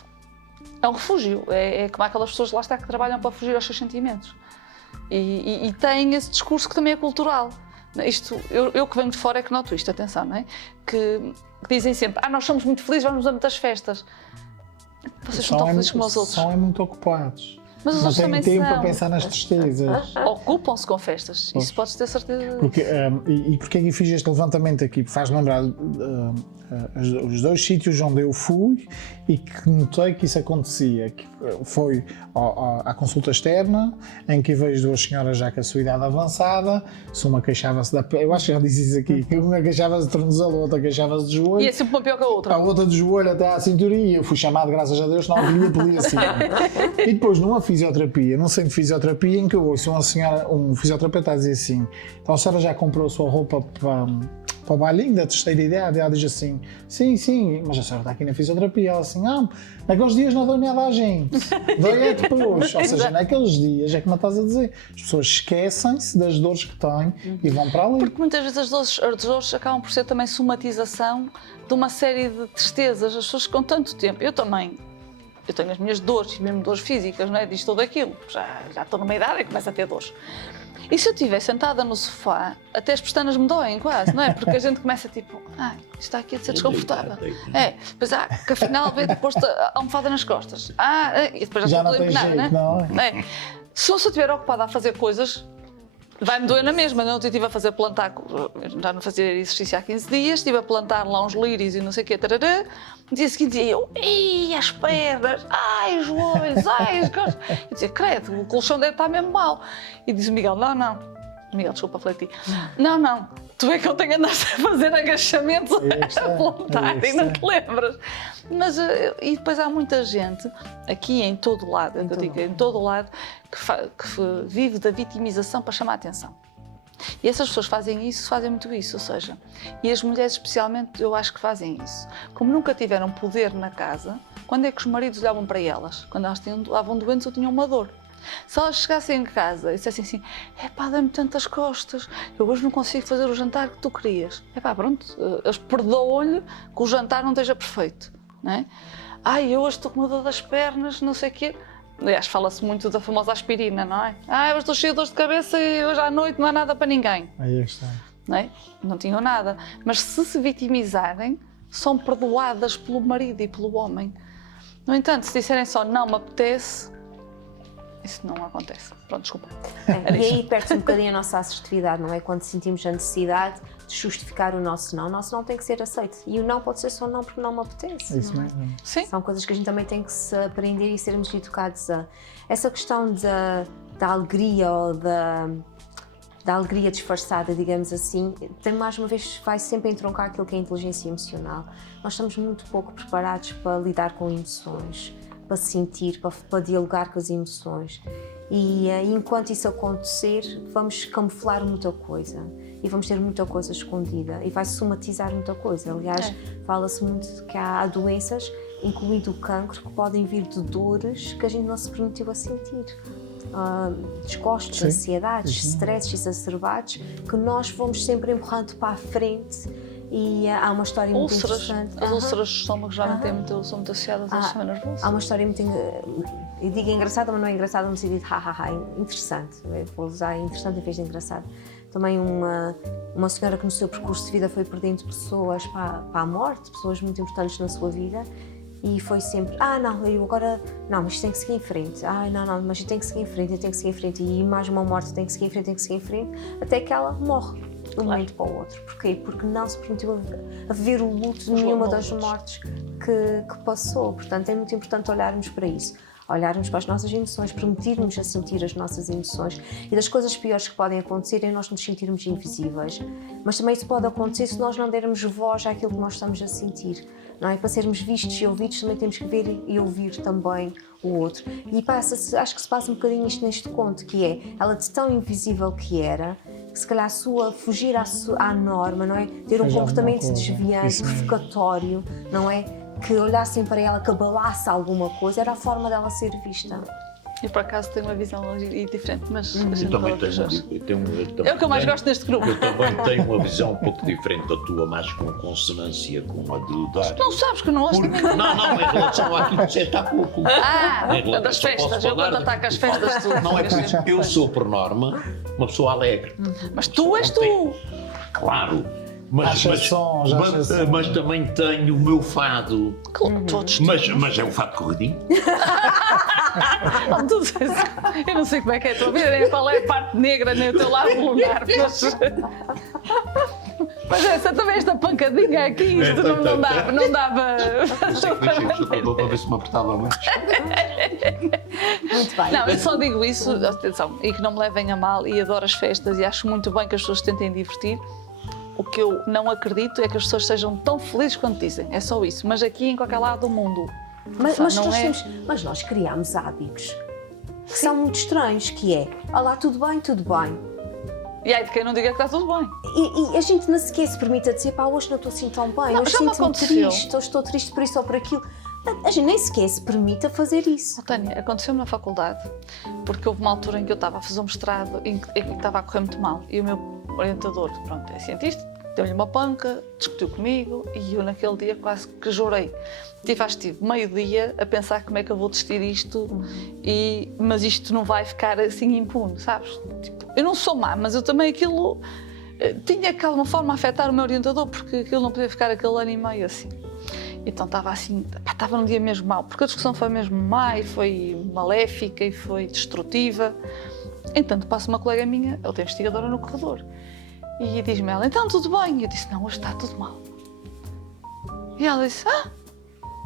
É um refúgio, é como aquelas pessoas lá está que trabalham para fugir aos seus sentimentos. E têm esse discurso que também é cultural. Isto, eu que venho de fora é que noto isto, atenção, não é? Que dizem sempre, nós somos muito felizes, vamos a muitas festas. Vocês são tão felizes como os outros. São muito ocupados. Mas os não outros têm também tempo são. para pensar nas tristezas. Ocupam-se com festas, isso podes ter certeza. E porquê é que eu fiz este levantamento aqui? Faz-me lembrar os dois sítios onde eu fui e que notei que isso acontecia. Que foi à consulta externa, em que vejo duas senhoras já com a sua idade avançada, se uma queixava-se da pele, eu acho que já disse isso aqui, que uma queixava-se de tornozelo, a outra queixava-se de joelho. E é sempre uma pior que a outra. A outra de joelho até à cinturinha, eu fui chamado, graças a Deus, não havia podia assim. E depois numa fisioterapia, num centro de fisioterapia, em que eu ouço um fisioterapeuta a dizer assim, então a senhora já comprou a sua roupa para o bailinho da terceira idade? Ela diz assim, sim, mas a senhora está aqui na fisioterapia. Ela assim, naqueles dias não dou nada à gente, dói é depois. Ou seja, naqueles dias é como estás a dizer, as pessoas esquecem-se das dores que têm e vão para ali. Porque muitas vezes as dores acabam por ser também somatização de uma série de tristezas. As pessoas com tanto tempo, eu tenho as minhas dores, mesmo dores físicas, não é? Disto ou daquilo. Já estou numa idade e começo a ter dores. E se eu estiver sentada no sofá, até as pestanas me doem quase, não é? Porque a gente começa tipo, isto está aqui a ser desconfortável. Pois que afinal veio depois a almofada nas costas. E depois já estou a empenar, não é? Se eu estiver ocupada a fazer coisas, vai-me doer na mesma. Não, eu estive a fazer plantar, já não fazia exercício há 15 dias, estive a plantar lá uns lírios e não sei o quê, tarará. No dia seguinte dizia eu, as pernas, os joelhos, as costas. Eu dizia, credo, o colchão deve estar mesmo mal. E diz o Miguel, não. Miguel, desculpa, falei de ti. Não, tu é que eu tenho andado a fazer agachamentos a plantar e não te lembras. Mas, e depois há muita gente, aqui em todo lado, em todo lado, que vive da vitimização para chamar a atenção. E essas pessoas fazem muito isso, ou seja, e as mulheres especialmente eu acho que fazem isso. Como nunca tiveram poder na casa, quando é que os maridos olhavam para elas? Quando elas estavam doentes ou tinham uma dor. Se elas chegassem em casa e dissessem assim, dá-me tantas costas, eu hoje não consigo fazer o jantar que tu querias. Pronto, eles perdoam-lhe que o jantar não esteja perfeito, não é? Eu hoje estou com uma dor das pernas, não sei o quê. Aliás, fala-se muito da famosa aspirina, não é? Hoje estou cheia de dores de cabeça e hoje à noite não há nada para ninguém. Aí está. Não é? Não tinham nada. Mas se vitimizarem, são perdoadas pelo marido e pelo homem. No entanto, se disserem só não me apetece, isso não acontece. Pronto, desculpa. E aí perde-se um bocadinho a nossa assertividade, não é? Quando sentimos a necessidade de justificar o nosso não tem que ser aceito. E o não pode ser só não porque não me apetece. É isso mesmo. Sim. São coisas que a gente também tem que se aprender e sermos educados a. Essa questão da alegria ou da alegria disfarçada, digamos assim, mais uma vez vai sempre entroncar aquilo que é a inteligência emocional. Nós estamos muito pouco preparados para lidar com emoções, para sentir, para dialogar com as emoções. E enquanto isso acontecer, vamos camuflar muita coisa e vamos ter muita coisa escondida e vai somatizar muita coisa. Aliás, fala-se muito que há doenças, incluindo o cancro, que podem vir de dores que a gente não se permitiu a sentir. Desgostos, ansiedades, stresses exacerbados que nós vamos sempre empurrando para a frente. E há uma história muito interessante. As úlceras de estômago já são muito associadas ao sistema nervoso. Há uma história muito, eu digo engraçada, mas não é engraçada no sentido de interessante. Eu vou usar interessante em vez de engraçado. Também uma senhora que no seu percurso de vida foi perdendo pessoas para a morte, pessoas muito importantes na sua vida. E foi sempre, mas isto tem que seguir em frente. Mas eu tenho que seguir em frente, eu tenho que seguir em frente. E mais uma morte, tem que seguir em frente, até que ela morre de um momento para o outro. Porquê? Porque não se permitiu a ver o luto de nenhuma das mortes que passou. Portanto, é muito importante olharmos para isso. olharmos para as nossas emoções, permitirmos a sentir as nossas emoções, e das coisas piores que podem acontecer é nós nos sentirmos invisíveis, mas também isso pode acontecer se nós não dermos voz àquilo que nós estamos a sentir, não é? Para sermos vistos e ouvidos também temos que ver e ouvir também o outro, e acho que se passa um bocadinho isto neste conto, que é ela de tão invisível que era, que se calhar fugir à norma, não é? Ter um Fez comportamento alguma coisa. desviante, Isso mesmo. provocatório, não é? Que olhassem para ela, que abalasse alguma coisa, era a forma dela ser vista. Eu, por acaso, tenho uma visão diferente, mas a Eu gente também fala das tenho, pessoas. É o que eu mais gosto neste grupo. Eu também tenho uma visão um pouco diferente da tua, mais com consonância com a do Dário. Não sabes que eu não gosto de Porque, mim. não, em relação àquilo que disseste há pouco. Ah, Em relação- das só posso festas. Eu falar quando de- ataco as festas, tu. Não é por isso. Eu sou, por norma, uma pessoa alegre. Mas tu és tu. Claro. Há exceções, há exceções. Mas também tenho o meu fado. Todos. Mas é um fado corridinho. Eu não sei como é que é a tua vida, nem qual é a parte negra, nem o teu lado lunar, mas essa também, esta pancadinha aqui, isto não dava. Eu sei que deixei o chupador para ver se me apertava muito. Muito bem. Não, eu só digo isso, atenção, e que não me levem a mal, e adoro as festas, e acho muito bem que as pessoas tentem divertir. O que eu não acredito é que as pessoas sejam tão felizes quanto dizem, é só isso. Mas aqui, em qualquer lado do mundo, Mas não nós, é... mas nós criámos hábitos que são muito estranhos, que é, olá, tudo bem, tudo bem. E aí de quem não diga que está tudo bem. E a gente nem sequer se permite a dizer, pá, hoje não estou assim tão bem, Não, hoje já me sinto-me aconteceu. triste, hoje estou triste por isso ou por aquilo. A gente nem sequer se permite a fazer isso. Tânia, aconteceu-me na faculdade, porque houve uma altura em que eu estava a fazer um mestrado em que estava a correr muito mal. E o meu orientador, pronto, é cientista, deu-lhe uma panca, discutiu comigo e eu naquele dia quase que chorei. Tive meio dia a pensar como é que eu vou desistir isto, mas isto não vai ficar assim impune, sabes? Tipo, eu não sou má, mas eu também aquilo tinha que de alguma forma afetar o meu orientador, porque aquilo não podia ficar aquele ano e meio assim. Então estava assim, estava num dia mesmo mau, porque a discussão foi mesmo má e foi maléfica e foi destrutiva. Entanto, passa uma colega minha, outra investigadora no corredor, e diz-me ela, então tudo bem? E eu disse, não, hoje está tudo mal. E ela disse,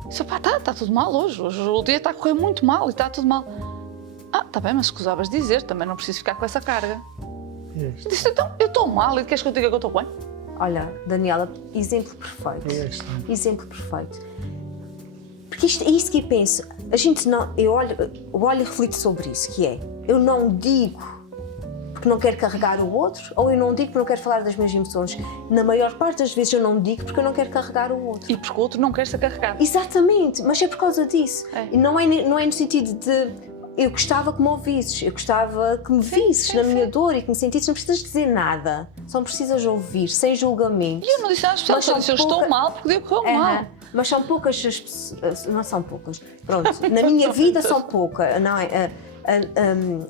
está tudo mal hoje o dia está a correr muito mal e está tudo mal. Está bem, mas escusavas dizer, também não preciso ficar com essa carga. Eu disse, então, eu estou mal e queres que eu diga que eu estou bem? Olha, Daniela, exemplo perfeito. É isto. Exemplo perfeito. Porque isto, é isso que eu penso. A gente não, eu olho e reflito sobre isso, que é, eu não digo porque não quero carregar o outro, ou eu não digo porque não quero falar das minhas emoções. Na maior parte das vezes eu não digo porque eu não quero carregar o outro. E porque o outro não quer ser carregado. Exatamente, mas é por causa disso. É. E não é no sentido de eu gostava que me ouvisses, eu gostava que me visses na minha dor e que me sentisses, não precisas dizer nada, só precisas ouvir, sem julgamento. E eu não disse nada especial, Mas só são disse, eu estou pouca- mal porque digo que correu mal. Mas são poucas as pessoas, não são poucas, pronto, na minha vida são poucas, não é?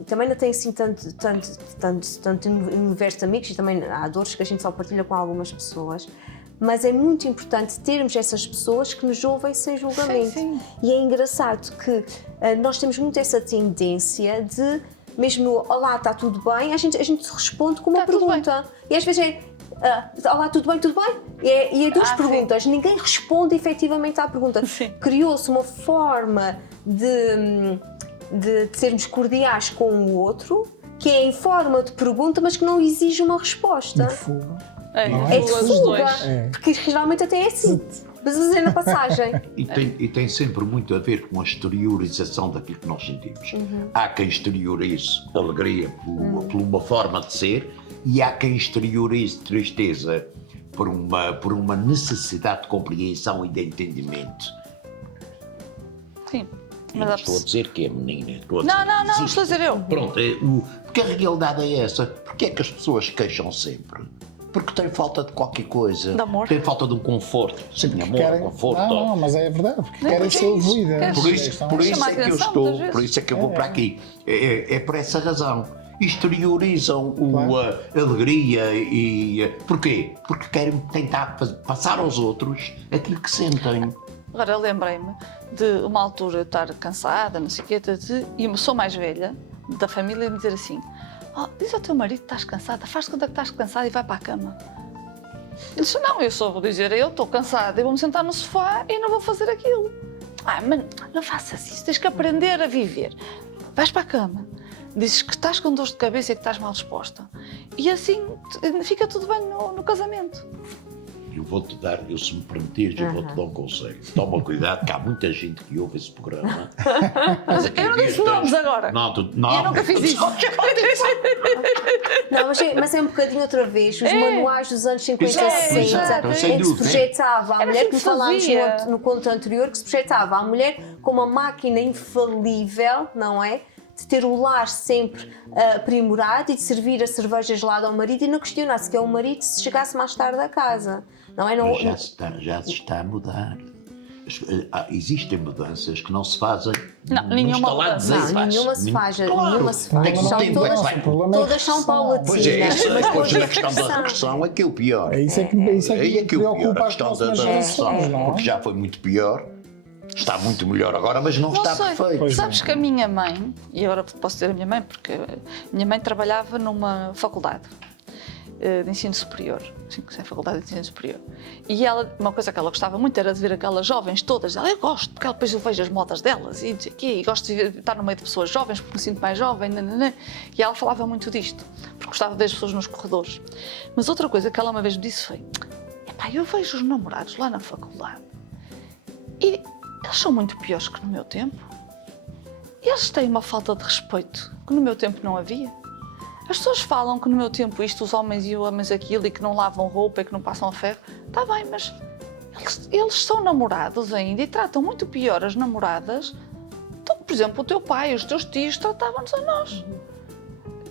Também não tenho assim tanto universo de amigos e também há dores que a gente só partilha com algumas pessoas, mas é muito importante termos essas pessoas que nos ouvem sem julgamento. Sim. E é engraçado que nós temos muito essa tendência de, mesmo no olá, está tudo bem, a gente responde com uma Está tudo pergunta. E às vezes olá, tudo bem, tudo bem? E é duas Sim. perguntas, ninguém responde efetivamente à pergunta. Sim. Criou-se uma forma de sermos cordiais com o outro, que é em forma de pergunta, mas que não exige uma resposta. De fuga. É, Não É de os fuga, dois. É. porque geralmente até é assim. Mas vou dizer na passagem. E tem sempre muito a ver com a exteriorização daquilo que nós sentimos. Há quem exteriorize alegria por uma forma de ser e há quem exteriorize tristeza por uma necessidade de compreensão e de entendimento. Sim. Não Mas há estou a dizer que é menina. Estou a Não, dizer que estou a dizer eu. Pronto, porque a realidade é essa. Porque é que as pessoas queixam sempre? Porque têm falta de qualquer coisa. De amor. Têm falta de um conforto. Sim, amor, Querem, conforto. não, mas é verdade, porque Não, querem porque ser é isso. ouvidas. Queres- Por isso Chama é que eu atenção, estou, muitas vezes. por isso é que eu vou para aqui. É por essa razão. Exteriorizam a alegria e... Porquê? Porque querem tentar passar aos outros aquilo que sentem. Agora lembrei-me de uma altura eu estar cansada, não sei o quê, e uma pessoa mais velha da família me dizer assim: diz ao teu marido que estás cansada, faz de conta que estás cansada e vai para a cama. Eu disse: não, eu só vou dizer, eu estou cansada, eu vou-me sentar no sofá e não vou fazer aquilo. mas não faças isso, tens que aprender a viver. Vais para a cama, dizes que estás com dores de cabeça e que estás mal disposta. E assim fica tudo bem no casamento. Eu vou-te dar, se me permitires, eu vou-te dar um conselho. Toma cuidado, que há muita gente que ouve esse programa. Mas eu não disse nomes agora. Não, Eu nunca fiz isso. Não, mas é um bocadinho outra vez. Os manuais dos anos 50 e Exato, 60, exato, sem em que se dúvida. projetava a Era mulher, assim que que falámos fazia. no conto anterior, que se projetava a mulher como uma máquina infalível, não é? De ter o lar sempre aprimorado e de servir a cerveja gelada ao marido e não questionar sequer o marido se chegasse mais tarde a casa. Não é? Não, Mas já se está a mudar. Existem mudanças que não se fazem. Não, nenhuma estalar de mudança. dedos. não, nenhuma se faz. Claro. Nenhuma se faz. Tem que São ter todas, muito bem. O problema é a todas são regressão. paulatinas. Pois é, isso, mas depois depois a questão da regressão é que é o pior. É isso é que Aí é que é o pior, preocupa a as questão da próximas regressão. gerações, não Porque é? já foi muito pior. Está muito melhor agora, mas não está sei. perfeito. Pois Sabes que a minha mãe, e agora posso dizer a minha mãe, porque a minha mãe trabalhava numa faculdade de ensino superior, sim, que é a faculdade de ensino superior. E ela, uma coisa que ela gostava muito era de ver aquelas jovens todas. Ela, eu gosto, porque depois eu vejo as modas delas e não sei o quê, e gosto de estar no meio de pessoas jovens, porque me sinto mais jovem, nananã. E ela falava muito disto, porque gostava de ver as pessoas nos corredores. Mas outra coisa que ela uma vez me disse foi: epá, eu vejo os namorados lá na faculdade e eles são muito piores que no meu tempo. Eles têm uma falta de respeito que no meu tempo não havia. As pessoas falam que no meu tempo isto, os homens e os homens aquilo, e que não lavam roupa e que não passam a ferro. Está bem, mas eles são namorados ainda e tratam muito pior as namoradas do que, por exemplo, o teu pai, os teus tios tratavam-nos a nós.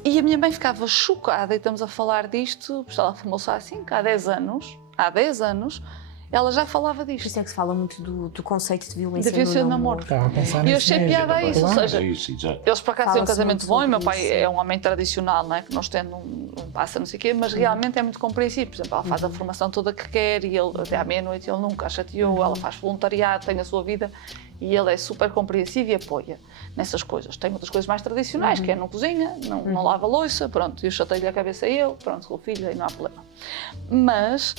E a minha mãe ficava chocada, e estamos a falar disto, porque ela formou-se há 5, há 10 anos, ela já falava Por disto. isso é que se fala muito do conceito de violência, De violência no no namoro. namoro. Estava a pensar E eu nisso achei mesmo. piada a isso, ou Claro. seja, É isso, exato. eles por acaso têm um Fala-se casamento muito bom e o meu sobre pai isso. é um homem tradicional, não é? Que nós tendo um passa não sei o quê, mas realmente é muito compreensível. Por exemplo, ela faz a formação toda que quer e ele até à meia-noite ele nunca a chateou, ela faz voluntariado, tem a sua vida e ele é super compreensivo e apoia nessas coisas. Tem outras coisas mais tradicionais, que é não cozinha, não lava a louça, pronto, e eu chatei-lhe a cabeça a ele, pronto, sou filha e não há problema. Mas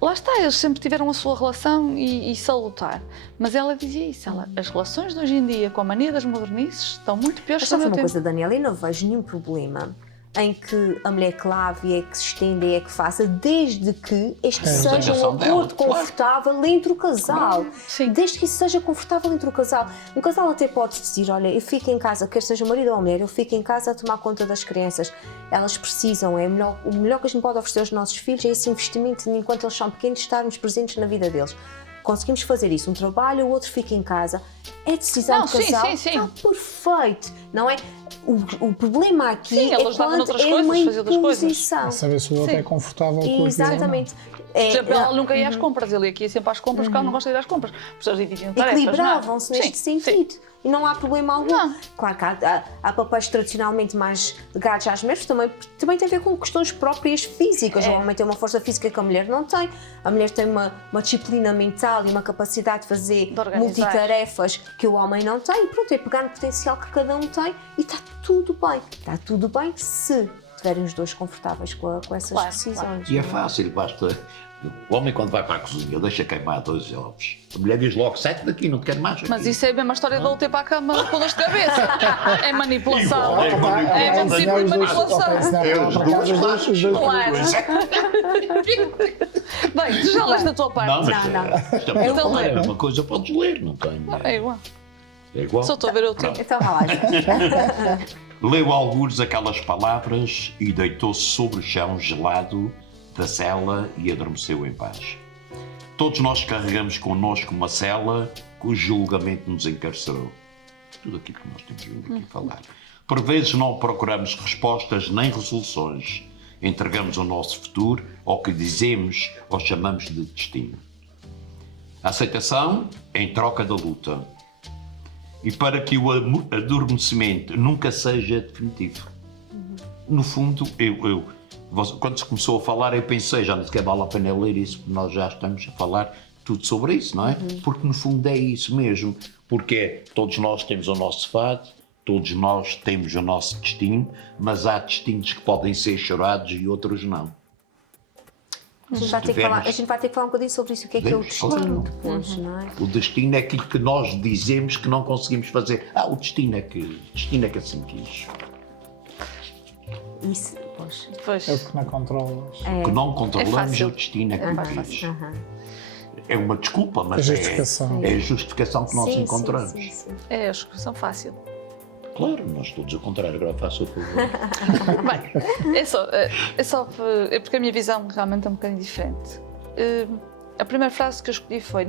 lá está, eles sempre tiveram a sua relação e salutar. Mas ela dizia isso, as relações de hoje em dia, com a mania das modernices, estão muito piores Mas que no sabe meu uma tempo. coisa, Daniela, eu não vejo nenhum problema em que a mulher que lave, é que se estenda, é que faça, desde que este seja um Obrigação dela, acordo claro. confortável entre o casal. Sim. Desde que isso seja confortável entre o casal. Um casal até pode dizer, olha, eu fico em casa, quer seja o marido ou a mulher, eu fico em casa a tomar conta das crianças. Elas precisam, o melhor que a gente pode oferecer aos nossos filhos é esse investimento, enquanto eles são pequenos, estarmos presentes na vida deles. Conseguimos fazer isso, um trabalho, o outro fica em casa. É decisão Não, do sim, casal, sim, sim. está perfeito, não é? O problema aqui Sim, é elas davam quando outras é coisas, uma faziam outras coisas. imposição. A saber se o outro Sim. é confortável com aquilo. Exatamente. Por exemplo, ela nunca ia às compras, ele ia sempre às compras porque ela não gosta de ir às compras. As pessoas dividiam tarefas, Equilibravam-se não é? neste Sim, sentido. sim. E não há problema algum. Não. Claro que há papéis tradicionalmente mais ligados às mulheres, também tem a ver com questões próprias físicas. É. O homem tem uma força física que a mulher não tem. A mulher tem uma disciplina mental e uma capacidade de fazer De organizar. multitarefas que o homem não tem. E pronto, é pegar no potencial que cada um tem e está tudo bem. Está tudo bem se estiverem os dois confortáveis com essas Claro, decisões. E é não fácil, basta. O homem, quando vai para a cozinha, deixa queimar 2 ovos. A mulher diz logo: sai daqui, não te quero mais. Mas aqui." isso é a mesma história de ele ter para a cama com dor de cabeça. É manipulação. Igual, É um tipo de manipulação. Claro. Bem, tu já leste a tua parte. Não, mas Não. estamos a Então falar, lê. é uma coisa, podes ler, não tem. É igual. É igual. Só estou a ver o teu. Então vá lá. Leu algures aquelas palavras e deitou-se sobre o chão gelado da cela e adormeceu em paz. Todos nós carregamos connosco uma cela cujo julgamento nos encarcerou. Tudo aquilo que nós temos vindo aqui a falar. Por vezes não procuramos respostas nem resoluções. Entregamos o nosso futuro ao que dizemos ou chamamos de destino. A aceitação em troca da luta. E para que o adormecimento nunca seja definitivo. No fundo, quando se começou a falar, eu pensei, já não sequer vale a pena ler isso, porque nós já estamos a falar tudo sobre isso, não é? Porque no fundo é isso mesmo. Porque todos nós temos o nosso fado, todos nós temos o nosso destino, mas há destinos que podem ser chorados e outros não. A gente, vai ter que falar, a gente vai ter que falar um bocadinho sobre isso, o que é o destino depois, não é? O destino é aquilo que nós dizemos que não conseguimos fazer. O destino é que assim quis. Isso, pois. Pois. É o que não controlas. O que não controlamos é fácil. o destino é que mais quis. fácil. É uma desculpa, mas A justificação. é a justificação que nós encontramos. Sim. É a execução fácil. Claro, nós todos ao contrário, agora faço o favor. Bem, é porque a minha visão realmente é um bocadinho diferente. A primeira frase que eu escolhi foi: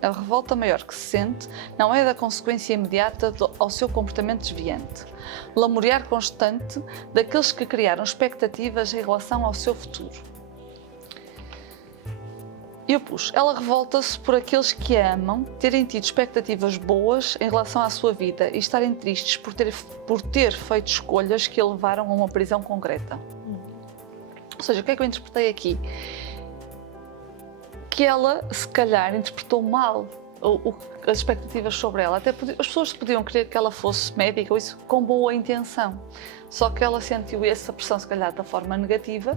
a revolta maior que se sente não é da consequência imediata ao seu comportamento desviante, lamorear constante daqueles que criaram expectativas em relação ao seu futuro. Eu pus: ela revolta-se por aqueles que a amam terem tido expectativas boas em relação à sua vida e estarem tristes por ter feito escolhas que a levaram a uma prisão concreta. Ou seja, o que é que eu interpretei aqui? Que ela, se calhar, interpretou mal as expectativas sobre ela. Até as pessoas podiam querer que ela fosse médica ou isso com boa intenção. Só que ela sentiu essa pressão, se calhar, da forma negativa.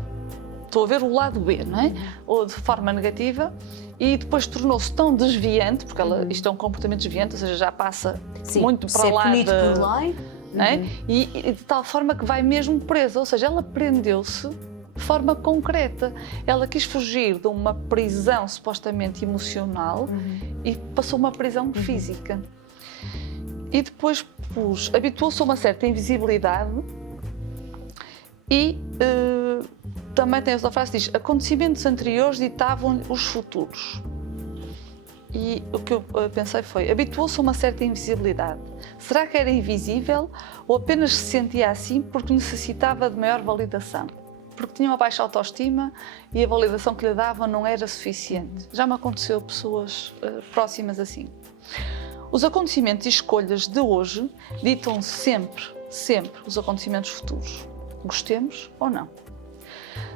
Estou a ver o lado B, não é? Ou de forma negativa, e depois tornou-se tão desviante, porque isto é um comportamento desviante, ou seja, já passa muito para ser lá punido por lei. não é? E de tal forma que vai mesmo presa, ou seja, ela prendeu-se de forma concreta. Ela quis fugir de uma prisão supostamente emocional e passou uma prisão física. E depois habituou-se a uma certa invisibilidade e também tem essa frase que diz: acontecimentos anteriores ditavam os futuros. E o que eu pensei foi: habituou-se a uma certa invisibilidade. Será que era invisível ou apenas se sentia assim porque necessitava de maior validação? Porque tinha uma baixa autoestima e a validação que lhe davam não era suficiente. Já me aconteceu pessoas próximas assim. Os acontecimentos e escolhas de hoje ditam sempre os acontecimentos futuros. Gostemos ou não.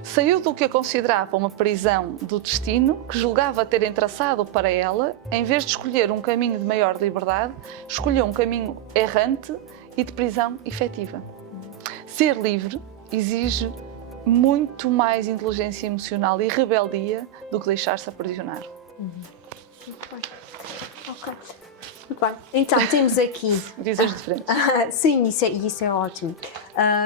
Saiu do que a considerava uma prisão do destino, que julgava terem traçado para ela, em vez de escolher um caminho de maior liberdade, escolheu um caminho errante e de prisão efetiva. Ser livre exige muito mais inteligência emocional e rebeldia do que deixar-se aprisionar. Muito bem. Ok. Muito bem. Então, temos aqui... Visões diferentes. Sim, isso é ótimo.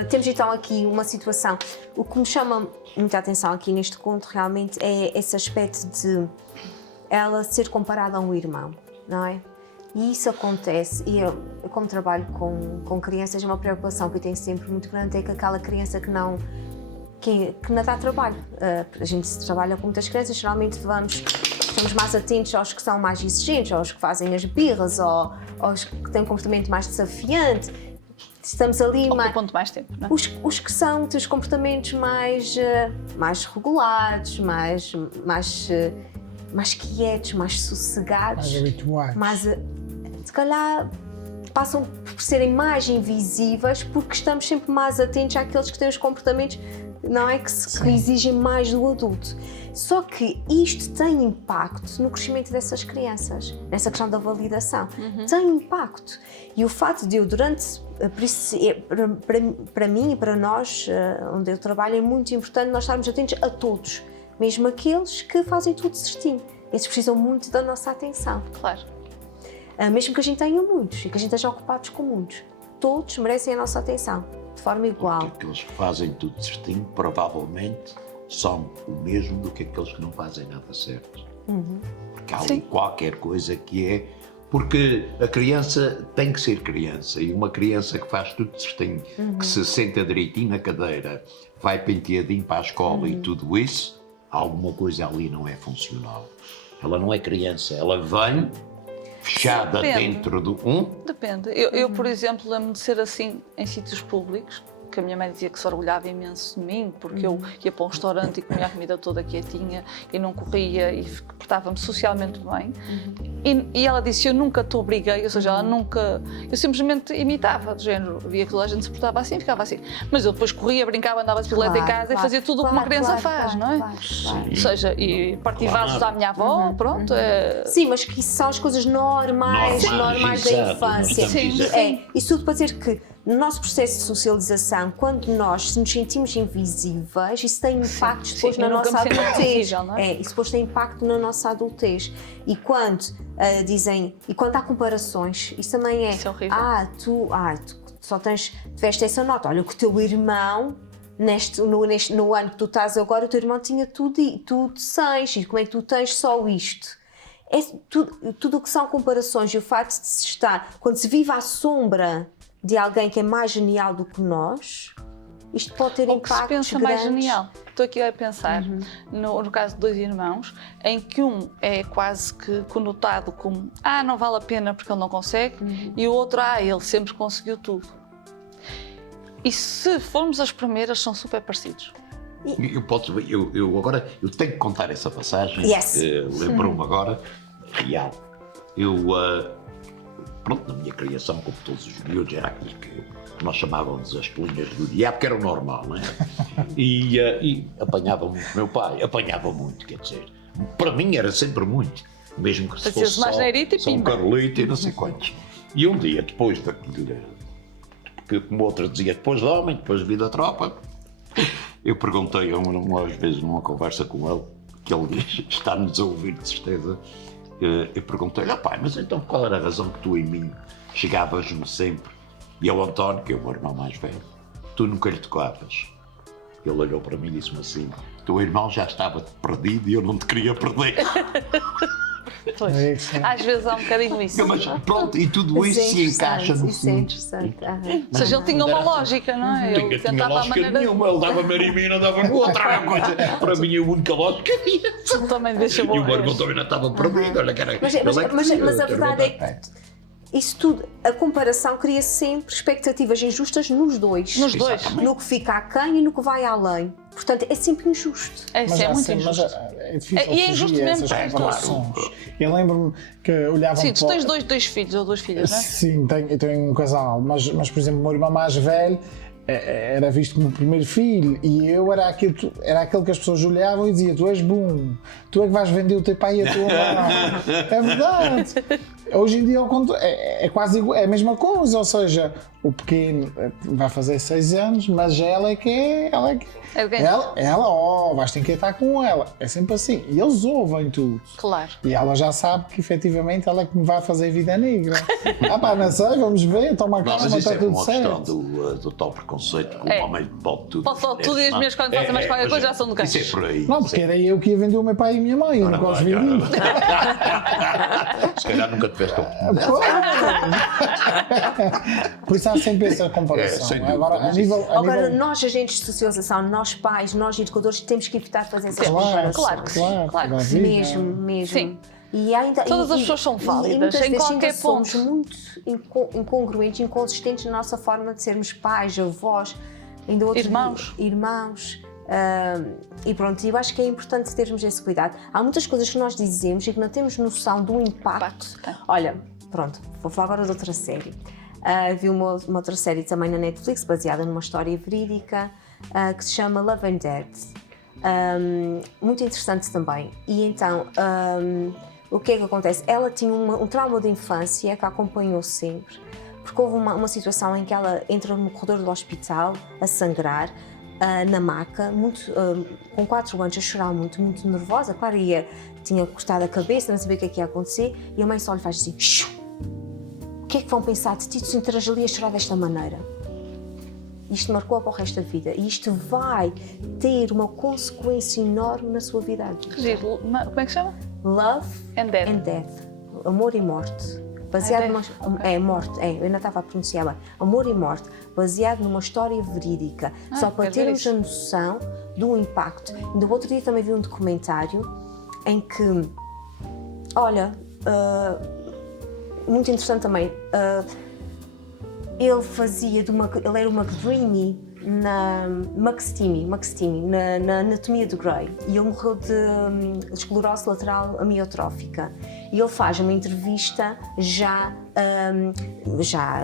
Temos então aqui uma situação. O que me chama muita atenção aqui neste conto realmente é esse aspecto de ela ser comparada a um irmão, não é? E isso acontece, e eu como trabalho com crianças, uma preocupação que eu tenho sempre muito grande é que aquela criança que não dá trabalho. A gente trabalha com muitas crianças, geralmente estamos mais atentos aos que são mais exigentes, aos que fazem as birras, ou aos que têm um comportamento mais desafiante. Estamos ali mais tempo, não é? Os que são os comportamentos mais regulados, mais quietos, mais sossegados, Mais habituais. Se calhar passam por serem mais invisíveis porque estamos sempre mais atentos àqueles que têm os comportamentos, não é, que exigem mais do adulto. Só que isto tem impacto no crescimento dessas crianças, nessa questão da validação. Tem impacto. E o facto de eu por isso, para mim e para nós, onde eu trabalho, é muito importante nós estarmos atentos a todos, mesmo aqueles que fazem tudo certinho. Esses precisam muito da nossa atenção. Claro. Mesmo que a gente tenha muitos e que a gente esteja ocupados com muitos, todos merecem a nossa atenção, de forma igual. Porque aqueles que fazem tudo certinho, provavelmente, são o mesmo do que aqueles que não fazem nada certo. Porque há ali qualquer coisa que é... Porque a criança tem que ser criança, e uma criança que faz tudo certinho, que se senta direitinho na cadeira, vai penteadinho para a escola e tudo isso, alguma coisa ali não é funcional. Ela não é criança, ela vem fechada dentro do... Depende. Eu, por exemplo, lembro-me de ser assim em sítios públicos, que a minha mãe dizia que se orgulhava imenso de mim, porque eu ia para um restaurante e comia a comida toda quietinha e não corria e portava-me socialmente bem. E ela disse: eu nunca te obriguei, ou seja, ela nunca... Eu simplesmente imitava, do género, via que toda a gente se portava assim, ficava assim. Mas eu depois corria, brincava, andava de bicicleta em casa e fazia tudo o que uma criança faz, não é? Ou seja, e parti vasos à minha avó, pronto. Sim, mas que isso são as coisas normais da infância. Sim. Isso tudo para dizer que no nosso processo de socialização, quando nós nos sentimos invisíveis, isso tem impactos depois Sim, na eu nunca nossa me sinto adultez. invisível, não é? Isso depois tem impacto na nossa adultez. E quando e quando há comparações, isso também é. Isso é horrível. Tu só tiveste essa nota. Olha, que o teu irmão, no ano que tu estás agora, o teu irmão tinha tudo 6, e como é que tu tens só isto? Tudo o que são comparações e o facto de se estar, quando se vive à sombra de alguém que é mais genial do que nós, isto pode ter Ou que se impactos pensa grandes. mais genial. Estou aqui a pensar no caso de 2 irmãos, em que um é quase que conotado como não vale a pena porque ele não consegue, e o outro, ele sempre conseguiu tudo. E se formos as primeiras, são super parecidos. Eu agora tenho que contar essa passagem. Yes. Lembrou-me agora, real. Pronto, na minha criação, como todos os miúdos, era aquilo que nós chamávamos as pelinhas do diabo, que era o normal, não é? E apanhava muito meu pai, apanhava muito, quer dizer, para mim era sempre muito, mesmo que se Fazia-se fosse mais neirito e só um pimba. Carlito e não sei quantos. E um dia, depois daquilo, que como outra dizia, depois de homem, depois de vida tropa, eu perguntei umas vezes numa conversa com ele, que ele diz, está-nos a ouvir de certeza, eu perguntei-lhe, pai, mas então qual era a razão que tu em mim chegavas-me sempre, e ao António, que é o meu irmão mais velho, tu nunca lhe tocavas? Ele olhou para mim e disse-me assim, teu irmão já estava perdido e eu não te queria perder. Pois, É isso. às vezes há um bocadinho isso. Mas pronto, e tudo isso se encaixa no Isso é fundo. interessante. Ou seja, ele tinha uma lógica, não é? Ele Tinha tentava a lógica maneira. nenhuma, ele dava-me a mim, não dava outra coisa. Para mim a única lógica era essa. Ele também deixa E o meu irmão boas. também não estava perdido, olha que era... Mas a verdade é que isso tudo, a comparação cria sempre expectativas injustas nos dois. Nos dois. Exatamente. No que fica aquém e no que vai além. Portanto, é sempre injusto. Isso é muito mas injusto. é difícil E é injusto fugir a mesmo, essas claro. comparações. Eu lembro-me que olhavam Sim, tu para... tens dois filhos ou 2 filhas, não é? Sim, eu tenho um casal, mas por exemplo, o meu irmão mais velho era visto como o primeiro filho e eu era aquele que as pessoas olhavam e diziam, tu és bom, tu é que vais vender o teu pai e a tua mãe. É verdade. Hoje em dia é quase igual, é a mesma coisa, ou seja, o pequeno vai fazer 6 anos, mas ela é que é. Ela, vais ter que estar com ela. É sempre assim. E eles ouvem tudo. Claro. E ela já sabe que efetivamente ela é que me vai fazer vida negra. Não sei, vamos ver, toma Não, calma, mas isso está é tudo uma questão certo. do tal preconceito que É. o homem pode tudo. Pode só tudo e as mulheres quando fazem mais qualquer coisa já são do Isso é gajo. por aí. Não, porque era eu que ia vender o meu pai e a minha mãe, eu não gosto de vender. Se calhar nunca tiveste oportunidade. Por isso há sempre essa comparação. sem não é? dúvida, Agora, a mas nível, Agora, nós, agentes de socialização, nós pais, nós educadores, temos que evitar fazer essas comparações. Claro que sim, claro que toda a sim. vida. Mesmo. Sim. E ainda, Todas as pessoas são válidas, e muitas em vezes qualquer ainda somos ponto. muito incongruentes, inconsistentes na nossa forma de sermos pais, avós, ainda outro Irmãos. irmãos. E pronto, eu acho que é importante termos esse cuidado. Há muitas coisas que nós dizemos e que não temos noção do impacto. Impacto, tem. Olha, pronto, vou falar agora de outra série. Vi uma outra série também na Netflix, baseada numa história verídica, que se chama Love and Dead. Muito interessante também. E então, o que é que acontece? Ela tinha um trauma de infância que a acompanhou sempre, porque houve uma situação em que ela entra no corredor do hospital a sangrar, na maca, com 4 anos, a chorar muito nervosa. Claro, tinha cortado a cabeça, não sabia o que ia acontecer, e a mãe só lhe faz assim: "Shoo! O que é que vão pensar de ti se entrares ali a chorar desta maneira?" Isto marcou-a para o resto da vida e isto vai ter uma consequência enorme na sua vida adulta. Que giro. Como é que se chama? Love And Dead. and Death. Amor e morte. Baseado numa... morte. Eu ainda estava a pronunciar bem. Amor e morte. Baseado numa história verídica. Só para quero ver termos isso. a noção do impacto. Ainda o outro dia também vi um documentário em que, olha, muito interessante também, ele era uma greenie na Maxime, na anatomia de Grey, e ele morreu de esclerose lateral amiotrófica. E ele faz uma entrevista já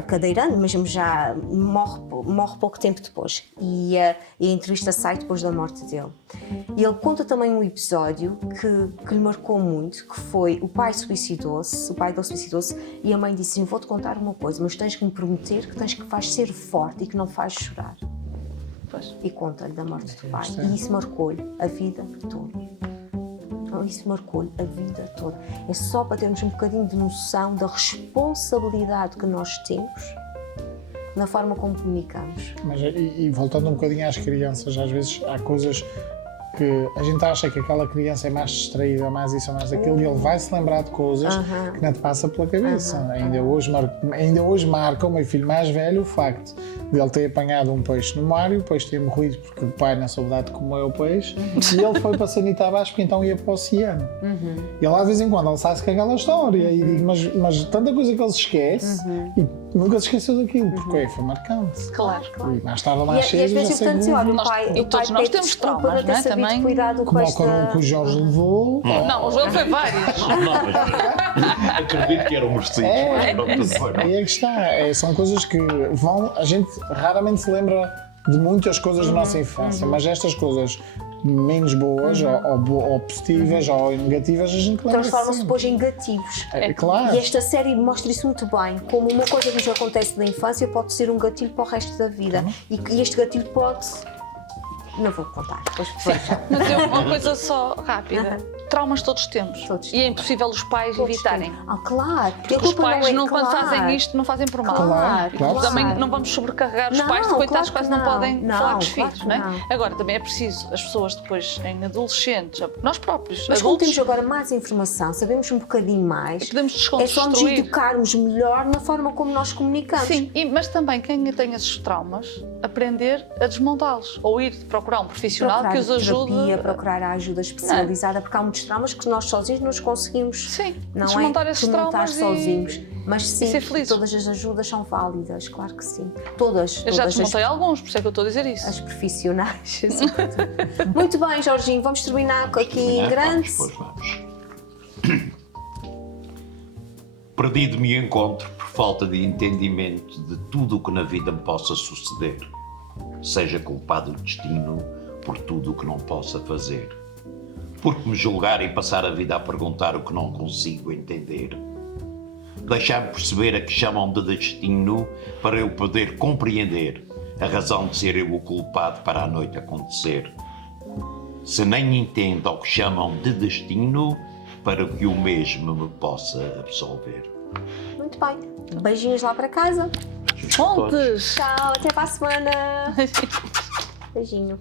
cadeirante, mas já morre pouco tempo depois. E a entrevista sai depois da morte dele. E ele conta também um episódio que lhe marcou muito, que foi o pai dele suicidou-se, e a mãe disse assim: vou-te contar uma coisa, mas tens que me prometer que vais ser forte e que não vais chorar. Pois. E conta-lhe da morte do pai. E isso marcou-lhe a vida toda. Isso marcou-lhe a vida toda. É só para termos um bocadinho de noção da responsabilidade que nós temos na forma como comunicamos. Mas, e voltando um bocadinho às crianças, às vezes há coisas que a gente acha que aquela criança é mais distraída, mais isso ou mais aquilo, e ele vai se lembrar de coisas que não te passa pela cabeça. Ainda hoje marca o meu filho mais velho o facto de ele ter apanhado um peixe no mar e o peixe ter morrido porque o pai não soube dar de comer o peixe e ele foi para sanitar abaixo porque então ia para o oceano. E lá de vez em quando ele sai-se com aquela história e digo, mas tanta coisa que ele se esquece e nunca se esqueceu daquilo, porque foi marcante. Claro. E mais tarde ou E mais cedo às vezes já é importante, olha, o pai todos nós pede temos desculpa traumas, por ter não é? sabido Também. cuidar do como peixe o que o Jorge levou. Não, o João foi vários. Acredito que eram merecidos. Aí é que está. São coisas que a gente raramente se lembra de muitas coisas da nossa infância, mas estas coisas menos boas ou positivas ou negativas a gente lembra. transformam-se depois em gatilhos. É claro. E esta série mostra isso muito bem, como uma coisa que nos acontece na infância pode ser um gatilho para o resto da vida. E este gatilho pode... Não vou contar, depois Mas eu, uma coisa só rápida. Traumas todos temos. E é impossível os pais evitarem. Claro. Porque os pais, quando fazem isto, não fazem por mal. Claro. Também não vamos sobrecarregar os pais, coitados, quase não podem falar com os filhos, claro não é? não. Agora, também é preciso as pessoas depois, em adolescentes, nós próprios, Mas como adultos, temos agora mais informação, sabemos um bocadinho mais, podemos é só nos desconstruir. educarmos melhor na forma como nós comunicamos. Sim, mas também quem tem esses traumas, aprender a desmontá-los. Ou ir procurar um profissional Procurar que os ajude. terapia, procurar a ajuda especializada, porque há muitos traumas que nós sozinhos nos conseguimos. Sim, Não desmontar é esses desmontar traumas sozinhos. Mas sim, ser felizes. todas as ajudas são válidas, claro que sim. Todas. Eu já todas desmontei alguns, por isso é que eu estou a dizer isso. as profissionais. Muito bem, Jorginho, vamos terminar aqui em grande. Vamos. Perdido me encontro por falta de entendimento de tudo o que na vida me possa suceder. Seja culpado o destino por tudo o que não possa fazer. Porque me julgar e passar a vida a perguntar o que não consigo entender. Deixar-me perceber a que chamam de destino para eu poder compreender a razão de ser eu o culpado para a noite acontecer. Se nem entendo ao que chamam de destino, para que o mesmo me possa absolver. Muito bem. Beijinhos lá para casa. Fontes! Tchau, até para a semana. Beijinho.